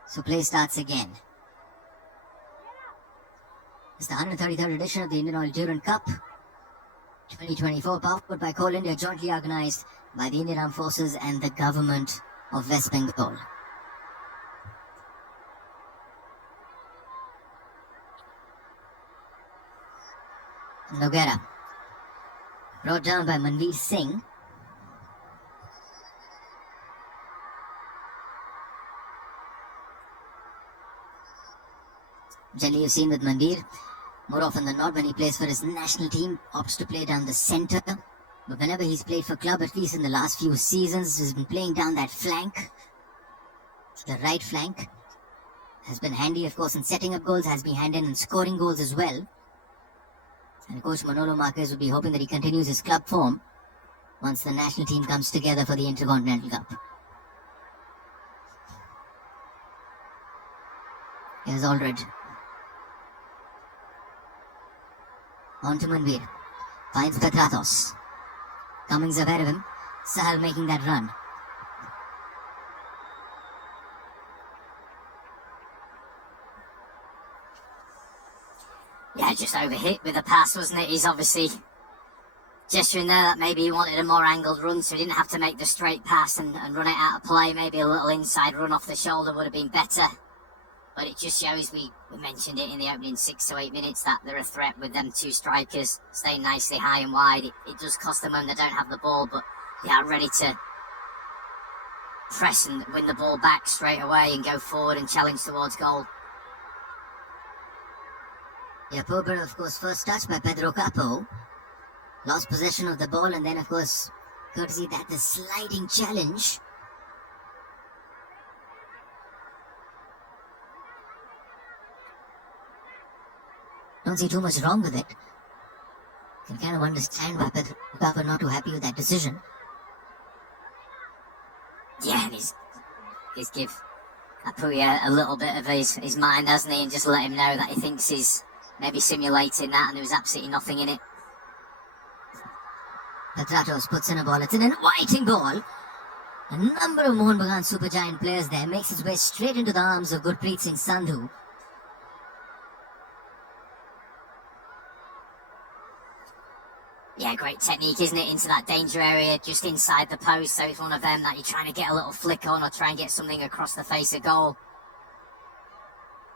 So play starts again. It's the 133rd edition of the Indian Oil Durand Cup 2024, powered by Coal India, jointly organized by the Indian Armed Forces and the government of West Bengal. Noguera, brought down by Manveer Singh. Generally, you've seen with Manveer, more often than not, when he plays for his national team, opts to play down the centre. But whenever he's played for club, at least in the last few seasons, he's been playing down that flank. The right flank has been handy, of course, in setting up goals, has been handy in scoring goals as well. And Coach Manolo Marquez would be hoping that he continues his club form once the national team comes together for the Intercontinental Cup. Here's Aldred. On to Manveer. Finds Petratos. Cummings ahead of him. Sahal making that run. Yeah, just overhit with the pass, wasn't it? He's obviously gesturing there that maybe he wanted a more angled run, so he didn't have to make the straight pass and run it out of play. Maybe a little inside run off the shoulder would have been better. But it just shows, we mentioned it in the opening 6 to 8 minutes, that they're a threat with them two strikers staying nicely high and wide. It does cost them when they don't have the ball, but they are ready to press and win the ball back straight away and go forward and challenge towards goal. Yeah, Pober, of course, first touch by Pedro Capo. Lost possession of the ball, and then, of course, courtesy that the sliding challenge. Don't see too much wrong with it. Can kind of understand why Pedro Capo not too happy with that decision. Yeah, and he's give Apuya a little bit of his mind, hasn't he, and just let him know that he thinks he's maybe simulating that and there was absolutely nothing in it. Petratos puts in a ball. It's an inviting ball. A number of Mohun Bagan Super Giant players there. Makes his way straight into the arms of Gurpreet Singh Sandhu. Yeah, great technique, isn't it, into that danger area, just inside the post, so it's one of them that you're trying to get a little flick on or try and get something across the face of goal.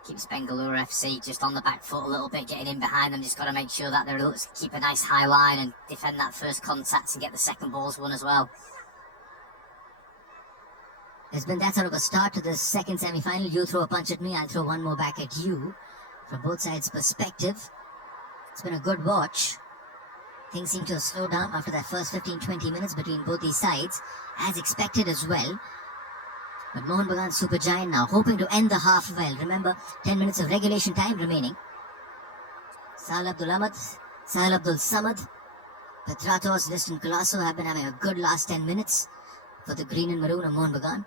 keeps Bengaluru FC just on the back foot a little bit, getting in behind them. Just got to make sure that they're keep a nice high line and defend that first contact and get the second balls won as well. It's been that sort of a start to the second semi-final. You throw a punch at me, I'll throw one more back at you. From both sides' perspective, it's been a good watch. Things seem to have slowed down after that first 15-20 minutes between both these sides, as expected as well. But Mohun Bagan Supergiant now hoping to end the half well. Remember, 10 minutes of regulation time remaining. Sahil Abdul Ahmad, Sahil Abdul Samad, Petratos, Liston Colasso have been having a good last 10 minutes for the green and maroon of Mohun Bagan.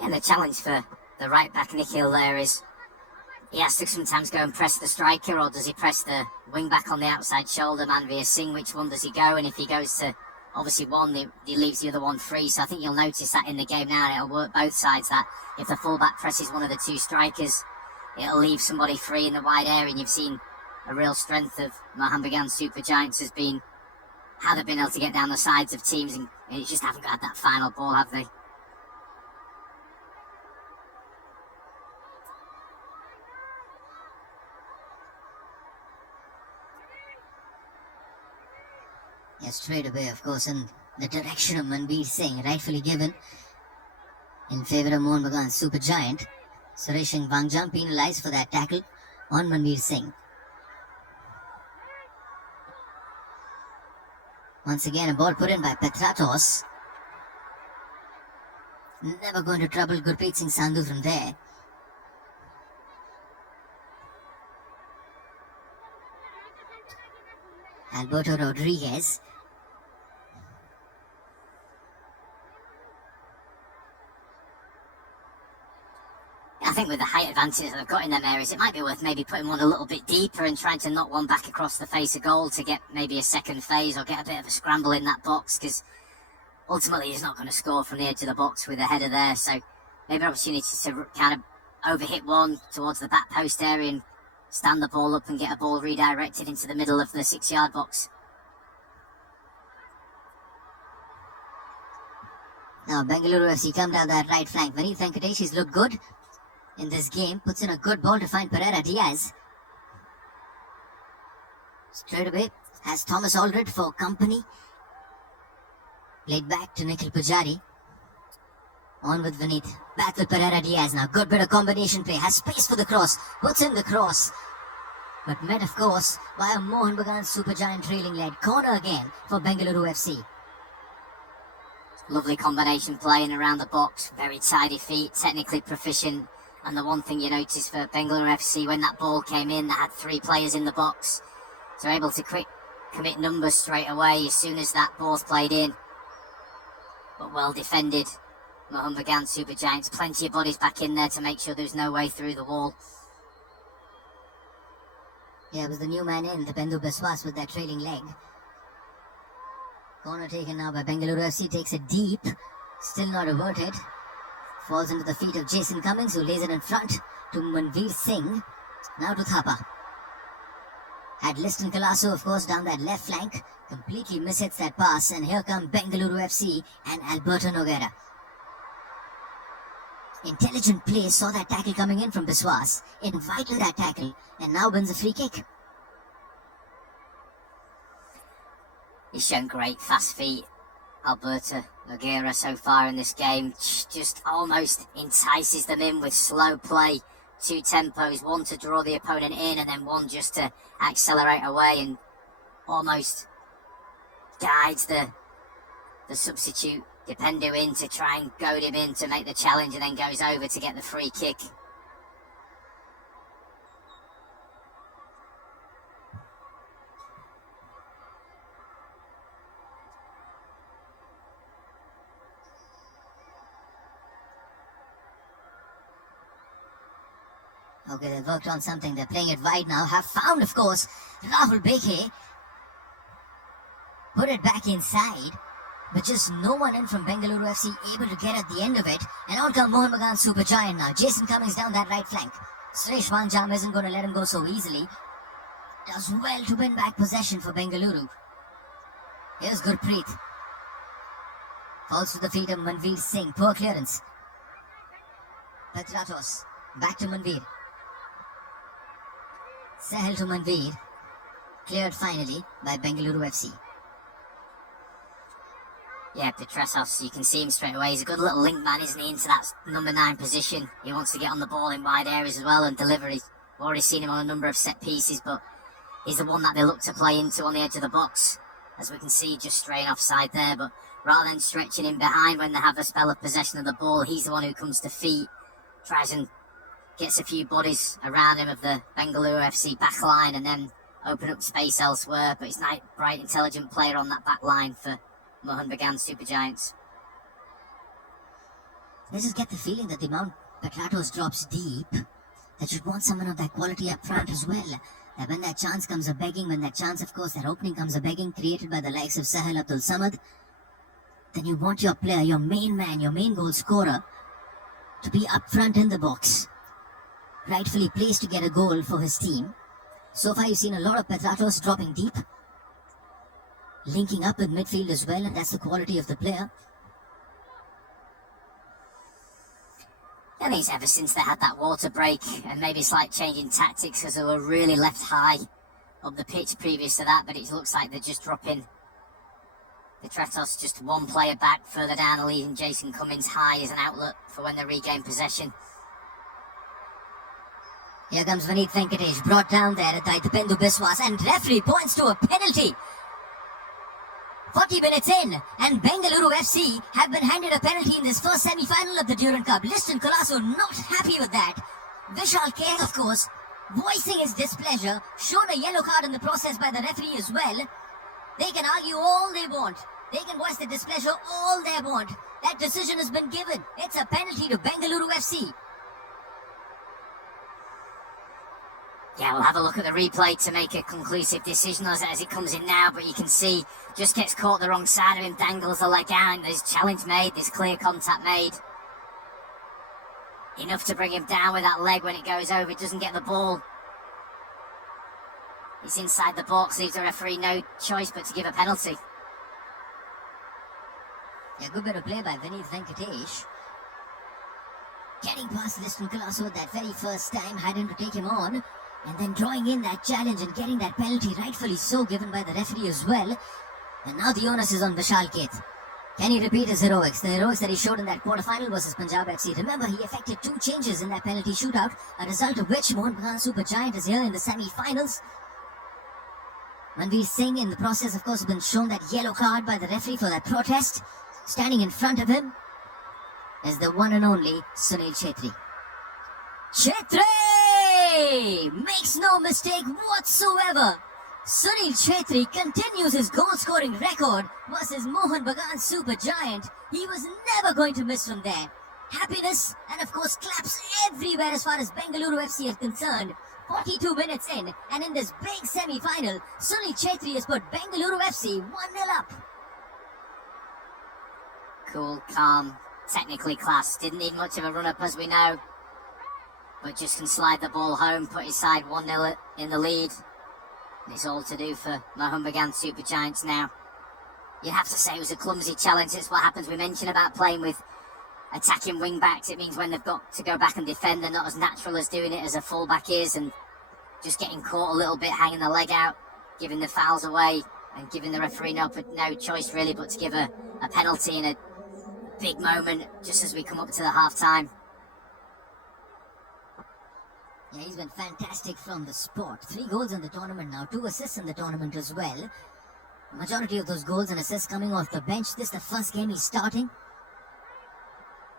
Yeah, the challenge for the right back Nikhil there is he has to sometimes go and press the striker, or does he press the wing back on the outside shoulder, Manveer Singh? Which one does he go? And if he goes to obviously one, he leaves the other one free. So I think you'll notice that in the game now, and it'll work both sides, that if the fullback presses one of the two strikers, it'll leave somebody free in the wide area. And you've seen a real strength of Mohun Bagan Supergiants has been how they've been able to get down the sides of teams, and they just haven't got that final ball, have they? Yes, straight away, of course, in the direction of Manveer Singh, rightfully given in favour of Mohun Bagan Supergiant. Suresh Singh Wangjam penalised for that tackle on Manveer Singh. Once again, a ball put in by Petratos. Never going to trouble Gurpreet Singh Sandhu from there. Alberto Rodriguez. I think with the height advantage that they've got in them areas, it might be worth maybe putting one a little bit deeper and trying to knock one back across the face of goal to get maybe a second phase or get a bit of a scramble in that box, because ultimately he's not going to score from the edge of the box with a header there. So maybe an opportunity to kind of overhit one towards the back post area and stand the ball up and get a ball redirected into the middle of the 6-yard box. Now Bengaluru FC come down that right flank. Vineet Venkatesh has looked good in this game. Puts in a good ball to find Pereira Diaz. Straight away has Thomas Aldred for company. Played back to Nikhil Pujari. On with Vineet. Back with Pereira Diaz now. Good bit of combination play. Has space for the cross. Puts in the cross. But met, of course, by a Mohun Bagan Supergiant trailing lead. Corner again for Bengaluru FC. Lovely combination playing around the box. Very tidy feet. Technically proficient. And the one thing you notice for Bengaluru FC, when that ball came in, they had 3 players in the box. So able to quick commit numbers straight away as soon as that ball's played in. But well defended. Mohun Bagan Supergiants. Plenty of bodies back in there to make sure there's no way through the wall. Yeah, it was the new man in, the Pendu Biswas with that trailing leg. Corner taken now by Bengaluru FC. Takes it deep. Still not averted. Falls into the feet of Jason Cummings, who lays it in front to Manveer Singh. Now to Thapa. Had Liston Colasso, of course, down that left flank. Completely mishits that pass. And here come Bengaluru FC and Alberto Nogueira. Intelligent play, saw that tackle coming in from Biswas. Invited that tackle and now wins a free kick. He's shown great fast feet, Alberto Nogueira, so far in this game. Just almost entices them in with slow play. 2 tempos, one to draw the opponent in and then one just to accelerate away, and almost guides the substitute Dependu in to try and goad him in to make the challenge, and then goes over to get the free kick. Okay, they've worked on something. They're playing it wide now. Have found, of course, Rahul Bekhe. Put it back inside. But just no one in from Bengaluru FC able to get at the end of it. And out come Mohun Bagan Supergiant now. Jason Cummings down that right flank. Suresh Wangjam isn't going to let him go so easily. Does well to win back possession for Bengaluru. Here's Gurpreet. Falls to the feet of Manveer Singh. Poor clearance. Petratos. Back to Manveer. Sahel to Manveer. Cleared finally by Bengaluru FC. Yeah, Petratos, you can see him straight away. He's a good little link man, isn't he, into that number 9 position. He wants to get on the ball in wide areas as well and deliver. We've already seen him on a number of set pieces, but he's the one that they look to play into on the edge of the box. As we can see, just straying offside there, but rather than stretching him behind when they have a spell of possession of the ball, he's the one who comes to feet, tries and gets a few bodies around him of the Bengaluru FC back line and then open up space elsewhere. But he's a bright, intelligent player on that back line for Mohun Bagan Supergiants. I just get the feeling that the amount Petratos drops deep, that you'd want someone of that quality up front as well. That when that chance comes a begging, when that chance, of course, that opening comes a begging, created by the likes of Sahel Abdul Samad, then you want your player, your main man, your main goal scorer, to be up front in the box, rightfully placed to get a goal for his team. So far, you've seen a lot of Petratos dropping deep, linking up with midfield as well, and that's the quality of the player. I think it's ever since they had that water break and maybe a slight change in tactics because they were really left high up the pitch previous to that, but it looks like they're just dropping Petratos just one player back further down the lead and Jason Cummins high as an outlet for when they regain possession. Here comes Vineet Venkatesh, brought down there at Daitapendu Biswas, and referee points to a penalty. 40 minutes in, and Bengaluru FC have been handed a penalty in this first semi-final of the Durand Cup. Liston Colasso not happy with that. Vishal K, of course, voicing his displeasure, shown a yellow card in the process by the referee as well. They can argue all they want. They can voice their displeasure all they want. That decision has been given. It's a penalty to Bengaluru FC. Yeah, we'll have a look at the replay to make a conclusive decision as it comes in now, but you can see just gets caught the wrong side of him, dangles the leg out, and there's challenge made, there's clear contact made. Enough to bring him down with that leg when it goes over, it doesn't get the ball. It's inside the box, leaves the referee no choice but to give a penalty. Yeah, good bit of play by Vineet Venkatesh. Getting past Liston Colasso that very first time, had him to take him on. And then drawing in that challenge and getting that penalty, rightfully so, given by the referee as well. And now the onus is on Vishal Keth. Can he repeat his heroics? The heroics that he showed in that quarterfinal versus Punjab FC. Remember, he effected 2 changes in that penalty shootout, a result of which Mohun Bagan Supergiant is here in the semi-finals. Manveer Singh, in the process, of course, has been shown that yellow card by the referee for that protest. Standing in front of him is the one and only Sunil Chhetri. Chhetri! Makes no mistake whatsoever. Sunil Chhetri continues his goal-scoring record versus Mohun Bagan Supergiant. He was never going to miss from there. Happiness and of course claps everywhere as far as Bengaluru FC is concerned. 42 minutes in, and in this big semi-final, Sunil Chhetri has put Bengaluru FC 1-0 up. Cool, calm, technically class. Didn't need much of a run-up as we know, but just can slide the ball home, put his side 1-0 in the lead. And it's all to do for Mohun Bagan Supergiants now. You'd have to say it was a clumsy challenge. It's what happens, we mentioned about playing with attacking wing backs. It means when they've got to go back and defend, they're not as natural as doing it as a full back is, and just getting caught a little bit, hanging the leg out, giving the fouls away, and giving the referee no choice really but to give a penalty in a big moment just as we come up to the half-time. Yeah, he's been fantastic from the spot. 3 goals in the tournament now, 2 assists in the tournament as well. Majority of those goals and assists coming off the bench. This is the first game he's starting.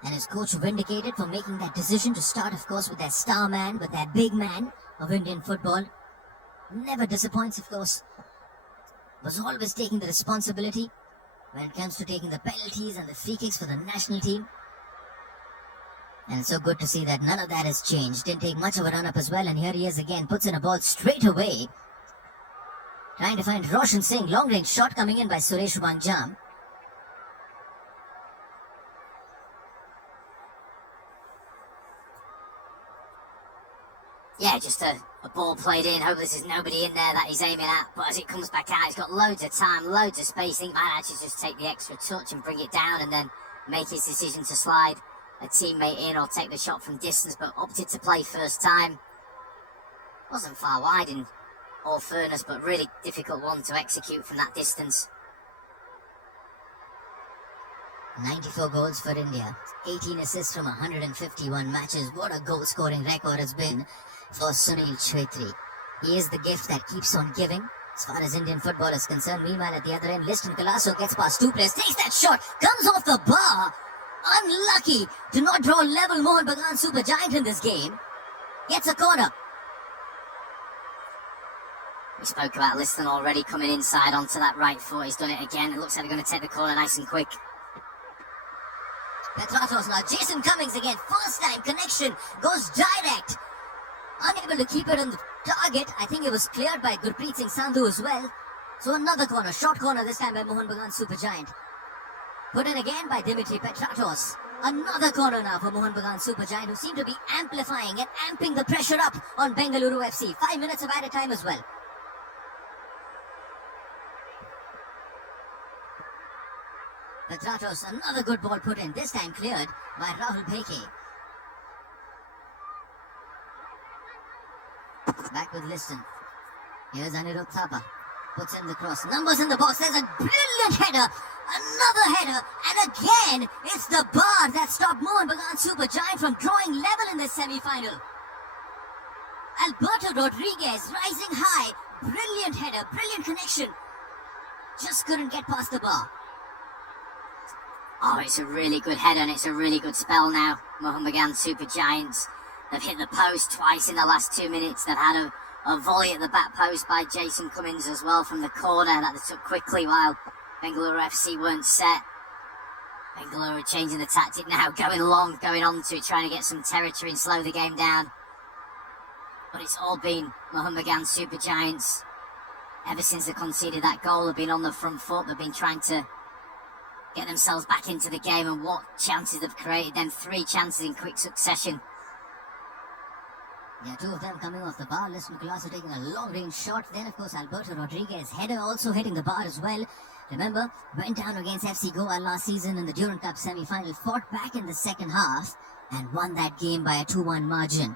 And his coach vindicated for making that decision to start, of course, with that star man, with that big man of Indian football. Never disappoints, of course. Was always taking the responsibility when it comes to taking the penalties and the free kicks for the national team. And it's so good to see that none of that has changed. Didn't take much of a run-up as well, and here he is again. Puts in a ball straight away. Trying to find Roshan Singh. Long-range shot coming in by Suresh Banjam. Yeah, Yeah, just a ball played in. Hope there's nobody in there that he's aiming at. But as it comes back out, he's got loads of time, loads of space. He might actually just take the extra touch and bring it down and then make his decision to slide a teammate in or take the shot from distance, but opted to play first time. Wasn't far wide in all fairness, but really difficult one to execute from that distance. 94 goals for India, 18 assists from 151 matches. What a goal-scoring record it's been for Sunil Chhetri. He is the gift that keeps on giving as far as Indian football is concerned. Meanwhile, at the other end, Liston Colasso gets past two players, takes that shot, comes off the bar. Unlucky to not draw level. Mohun Bagan Super Giant in this game. Gets a corner. We spoke about Liston already coming inside onto that right foot. He's done it again. It looks like they're going to take the corner nice and quick. Petratos now, Jason Cummings again, first time connection, goes direct. Unable to keep it on the target. I think it was cleared by Gurpreet Singh Sandhu as well. So another corner, short corner this time by Mohun Bagan Super Giant. Put in again by Dimitri Petratos. Another corner now for Mohun Bagan Super Giant, who seem to be amplifying and amping the pressure up on Bengaluru FC. 5 minutes of added time as well. Petratos, another good ball put in, this time cleared by Rahul Bheke. Back with Liston. Here's Anirudh Thapa. Puts in the cross. Numbers in the box. There's a brilliant header. Another header. And again, it's the bar that stopped Mohun Bagan Super Giant from drawing level in this semi-final. Alberto Rodriguez rising high. Brilliant header. Brilliant connection. Just couldn't get past the bar. Oh, it's a really good header and it's a really good spell now. Mohun Bagan Super Giants. They've hit the post twice in the last 2 minutes. They've had a volley at the back post by Jason Cummings as well from the corner that they took quickly while Bengaluru FC weren't set. Bengaluru changing the tactic now, going long, going on to trying to get some territory and slow the game down. But it's all been Mohun Bagan Super Giants. Ever since they conceded that goal, they've been on the front foot. They've been trying to get themselves back into the game, and what chances they've created. Them 3 chances in quick succession. Yeah, 2 of them coming off the bar. Liston Colasso taking a long-range shot. Then, of course, Alberto Rodriguez header also hitting the bar as well. Remember, went down against FC Goa last season in the Durand Cup semi-final, fought back in the second half and won that game by a 2-1 margin.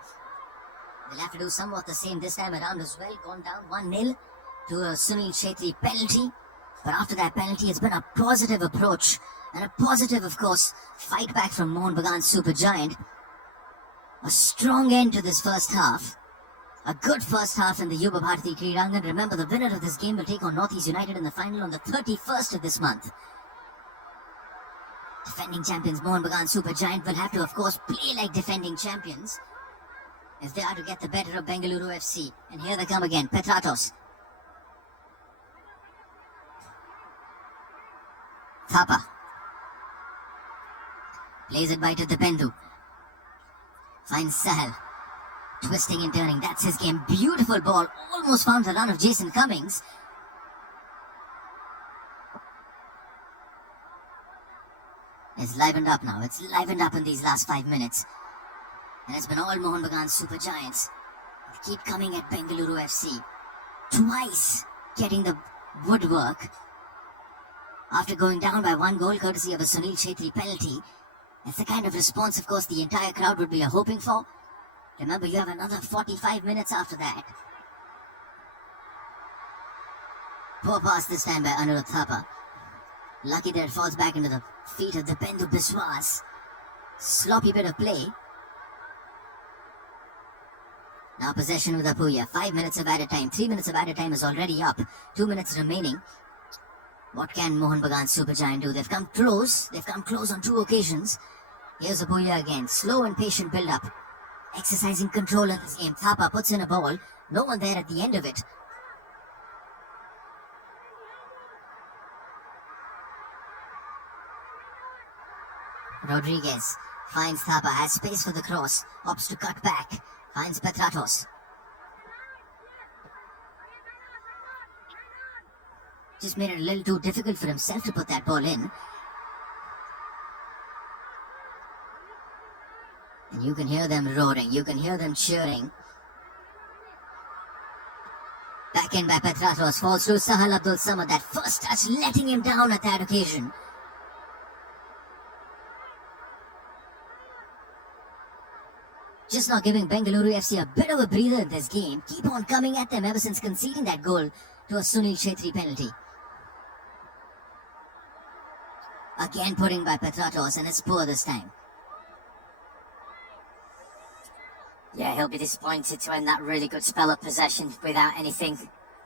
They'll have to do somewhat the same this time around as well. Gone down 1-0 to a Sunil Chhetri penalty. But after that penalty, it's been a positive approach and a positive, of course, fight back from Mohun Bagan Super Giant. A strong end to this first half. A good first half in the Yuba Bharati Kridangan. Remember, the winner of this game will take on Northeast United in the final on the 31st of this month. Defending champions Mohun Bagan Super Giant will have to, of course, play like defending champions if they are to get the better of Bengaluru FC. And here they come again, Petratos. Thapa. Plays it by to Dipendu. Finds Sahal. Twisting and turning, that's his game. Beautiful ball. Almost found the run of Jason Cummings. It's livened up now. It's livened up in these last 5 minutes. And it's been all Mohun Bagan Super Giants. They keep coming at Bengaluru FC. Twice getting the woodwork. After going down by 1 goal courtesy of a Sunil Chhetri penalty. That's the kind of response, of course, the entire crowd would be hoping for. Remember, you have another 45 minutes after that. Poor pass this time by Anirudh Thapa. Lucky that it falls back into the feet of Dipendu Biswas. Sloppy bit of play. Now possession with Apuya. 5 minutes of added time. 3 minutes of added time is already up. 2 minutes remaining. What can Mohun Bagan Super Giant do? They've come close. They've come close on 2 occasions. Here's Apuya again. Slow and patient build-up. Exercising control in this game. Thapa puts in a ball. No one there at the end of it. Rodriguez finds Thapa. Has space for the cross. Opts to cut back. Finds Petratos. Just made it a little too difficult for himself to put that ball in. And you can hear them roaring. You can hear them cheering. Back in by Petratos, falls through Sahal Abdul Samad. That first touch letting him down at that occasion. Just not giving Bengaluru FC a bit of a breather in this game. Keep on coming at them ever since conceding that goal to a Sunil Chhetri penalty. Again putting by Petratos, and it's poor this time. Yeah, he'll be disappointed to end that really good spell of possession without anything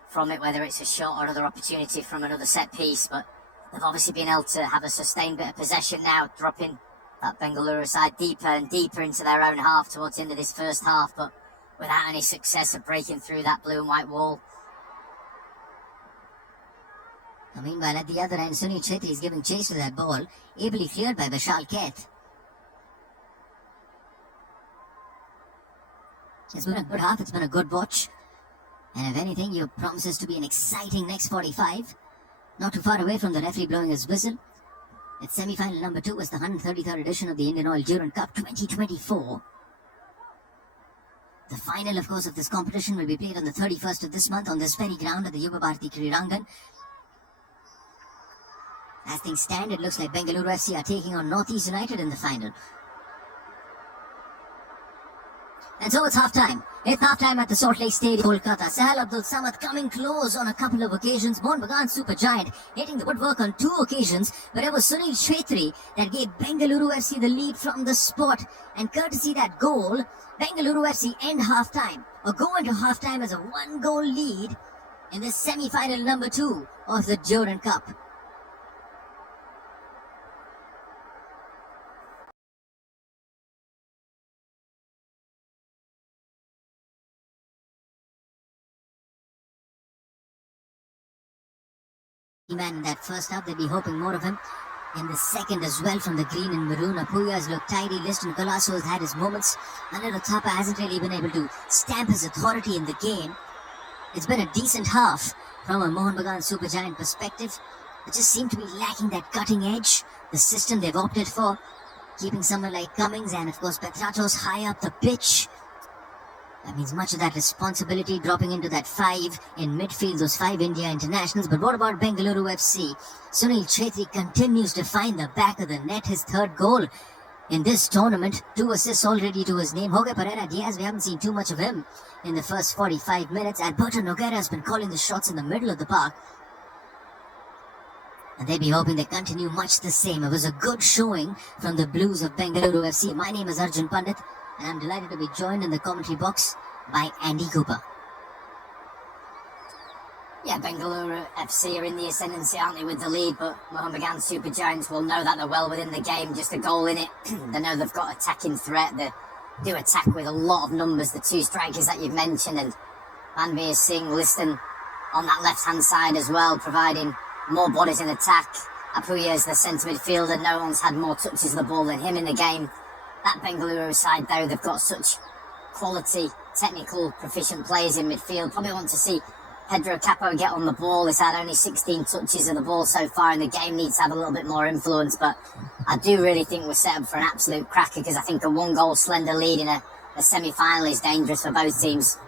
from it, whether it's a shot or another opportunity from another set piece. But they've obviously been able to have a sustained bit of possession now, dropping that Bengaluru side deeper and deeper into their own half towards the end of this first half, but without any success of breaking through that blue and white wall. Meanwhile, at the other end, Sunil Chhetri is giving chase to that ball, ably cleared by Vishal Keth. It's been a good half, it's been a good watch. And if anything, it promises to be an exciting next 45. Not too far away from the referee blowing his whistle. It's semi-final number 2 was the 133rd edition of the Indian Oil Durand Cup 2024. The final, of course, of this competition will be played on the 31st of this month on this very ground at the Yuva Bharati Kridangan. As things stand, it looks like Bengaluru FC are taking on Northeast United in the final. And so it's half-time. It's half-time at the Salt Lake Stadium, Kolkata. Sahal Abdul Samad coming close on a couple of occasions. Mohun Bagan Supergiant hitting the woodwork on 2 occasions. But it was Sunil Chhetri that gave Bengaluru FC the lead from the spot. And courtesy that goal, Bengaluru FC end half-time, or go into half-time as a 1-goal lead in the semi-final number 2 of the Durand Cup. Man in that first half, they'll be hoping more of him in the second as well from the green and maroon. Apuya has looked tidy. Liston Golasso has had his moments. Anil Thapa hasn't really been able to stamp his authority in the game. It's been a decent half from a Mohun Bagan Supergiant perspective. It just seemed to be lacking that cutting edge. The system they've opted for, keeping someone like Cummings and of course Petratos high up the pitch. That means much of that responsibility dropping into that 5 in midfield, those 5 India internationals. But what about Bengaluru FC? Sunil Chhetri continues to find the back of the net, his 3rd goal in this tournament. 2 assists already to his name. Jorge Pereira Diaz, we haven't seen too much of him in the first 45 minutes. Alberto Nogueira has been calling the shots in the middle of the park. And they'll be hoping they continue much the same. It was a good showing from the Blues of Bengaluru FC. My name is Arjun Pandit, and I'm delighted to be joined in the commentary box by Andy Cooper. Yeah, Bengaluru FC are in the ascendancy, aren't they, with the lead, but Mohun Bagan Supergiants will know that they're well within the game, just a goal in it. They know they've got attacking threat. They do attack with a lot of numbers, the 2 strikers that you've mentioned, and Manveer Singh, Liston on that left-hand side as well, providing more bodies in attack. Apuya is the centre midfielder. No one's had more touches of the ball than him in the game. That Bengaluru side, though, they've got such quality, technical, proficient players in midfield. Probably want to see Pedro Capo get on the ball. He's had only 16 touches of the ball so far, and the game needs to have a little bit more influence. But I do really think we're set up for an absolute cracker, because I think a 1-goal slender lead in a semi-final is dangerous for both teams.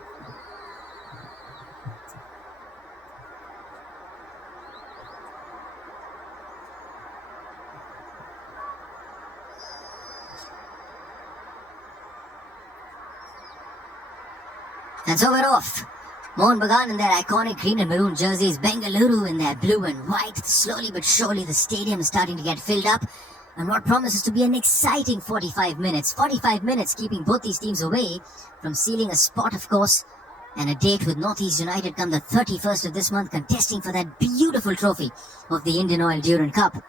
And so we're off. Mohun Bagan in their iconic green and maroon jerseys, Bengaluru in their blue and white. Slowly but surely the stadium is starting to get filled up, and what promises to be an exciting 45 minutes. 45 minutes keeping both these teams away from sealing a spot, of course, and a date with Northeast United come the 31st of this month, contesting for that beautiful trophy of the Indian Oil Durand Cup.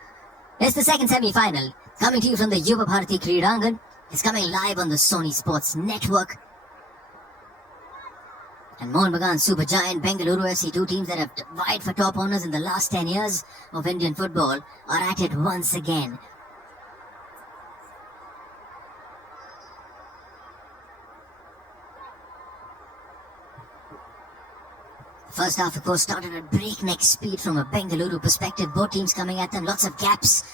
It's the second semi-final, coming to you from the Yuva Bharati Kridangan. It's coming live on the Sony Sports Network. And Mohun Bagan Supergiant, Bengaluru FC, 2 teams that have vied for top honours in the last 10 years of Indian football, are at it once again. First half, of course, started at breakneck speed from a Bengaluru perspective. Both teams coming at them, lots of gaps.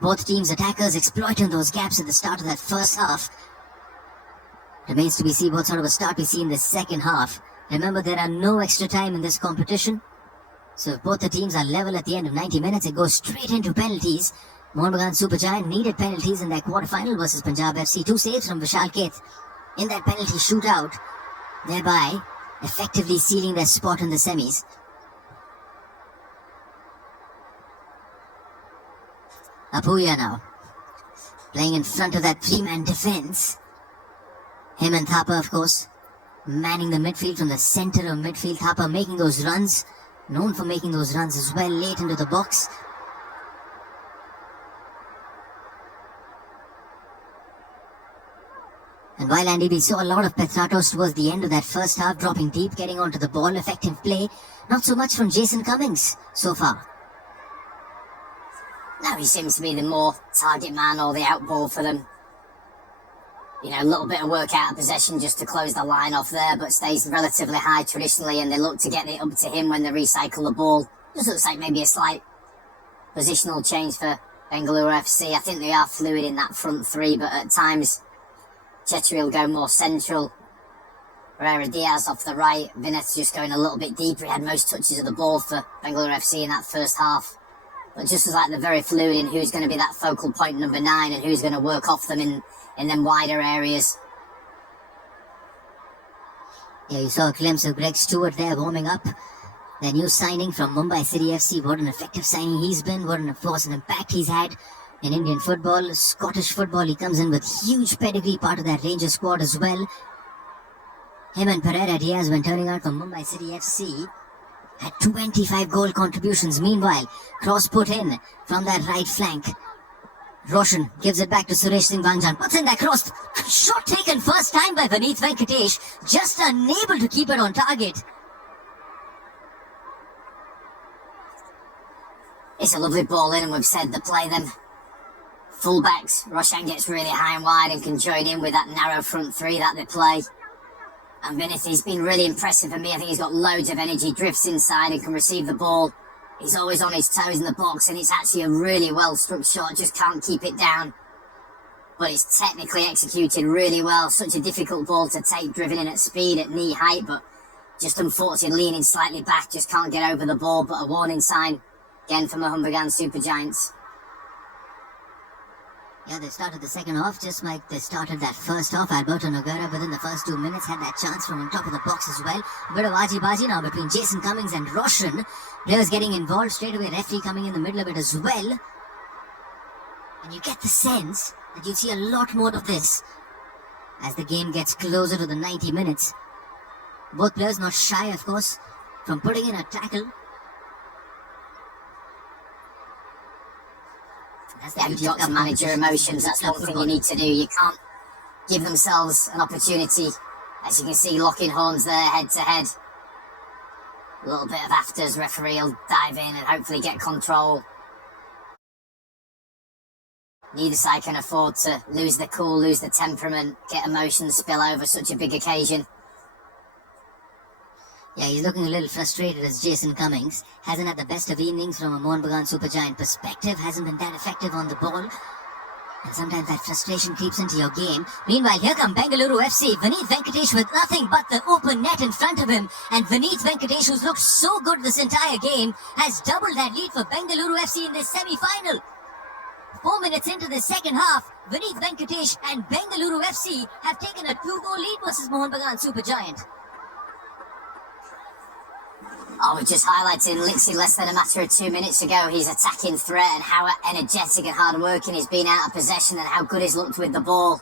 Both teams' attackers exploiting those gaps at the start of that first half. Remains to be seen what sort of a start we see in the second half. Remember, there are no extra time in this competition. So if both the teams are level at the end of 90 minutes, it goes straight into penalties. Mohun Bagan Supergiant needed penalties in their quarter-final versus Punjab FC. 2 saves from Vishal Keth in that penalty shootout, thereby effectively sealing their spot in the semis. Apuya now, playing in front of that 3-man defence. Him and Thapa, of course, manning the midfield from the centre of midfield. Thapa making those runs, known for making those runs as well, late into the box. And while Andy, we saw a lot of Petratos towards the end of that first half, dropping deep, getting onto the ball, effective play. Not so much from Jason Cummings so far. No, he seems to be the more target man or the out ball for them. You know, a little bit of work out of possession just to close the line off there, but stays relatively high traditionally, and they look to get it up to him when they recycle the ball. Just looks like maybe a slight positional change for Bengaluru FC. I think they are fluid in that front three, but at times Chetri will go more central. Pereira Diaz off the right. Vineth just going a little bit deeper. He had most touches of the ball for Bengaluru FC in that first half. But just as like they're very fluid in who's going to be that focal point number 9 and who's going to work off them in them wider areas. Yeah, you saw a glimpse of Greg Stewart there warming up. Their new signing from Mumbai City FC. What an effective signing he's been. What an impact he's had in Indian football, Scottish football. He comes in with huge pedigree, part of that Rangers squad as well. Him and Pereira Diaz, when turning out from Mumbai City FC, had 25 goal contributions. Meanwhile, cross put in from that right flank. Roshan gives it back to Suresh Singh Wangjan. Puts in that cross. Shot taken first time by Vineeth Venkatesh. Just unable to keep it on target. It's a lovely ball in, and we've said to play them fullbacks. Roshan gets really high and wide and can join in with that narrow front three that they play. And Vineeth has been really impressive for me. I think he's got loads of energy, drifts inside and can receive the ball. He's always on his toes in the box, and it's actually a really well-struck shot, just can't keep it down. But it's technically executed really well. Such a difficult ball to take, driven in at speed, at knee height, but just unfortunately leaning slightly back, just can't get over the ball. But a warning sign, again, for Mohun Bagan Supergiants. Yeah, they started the second half just like they started that first half. Alberto Nogueira within the first 2 minutes had that chance from on top of the box as well. A bit of aji-baji now between Jason Cummings and Roshan. Players getting involved straight away, referee coming in the middle of it as well. And you get the sense that you'll see a lot more of this as the game gets closer to the 90 minutes. Both players not shy, of course, from putting in a tackle. You've got to manage your emotions. That's one thing you need to do. You can't give themselves an opportunity. As you can see, locking horns there, head to head. A little bit of afters. Referee will dive in and hopefully get control. Neither side can afford to lose the cool, lose the temperament, get emotions spill over such a big occasion. Yeah, he's looking a little frustrated as Jason Cummings. Hasn't had the best of innings from a Mohun Bagan Supergiant perspective. Hasn't been that effective on the ball. And sometimes that frustration creeps into your game. Meanwhile, here come Bengaluru FC. Vineeth Venkatesh with nothing but the open net in front of him. And Vineeth Venkatesh, who's looked so good this entire game, has doubled that lead for Bengaluru FC in this semi-final. 4 minutes into the second half, Vineeth Venkatesh and Bengaluru FC have taken a 2-goal lead versus Mohun Bagan Supergiant. Oh, we're just highlighting literally less than a matter of 2 minutes ago his attacking threat and how energetic and hard working he's been out of possession and how good he's looked with the ball.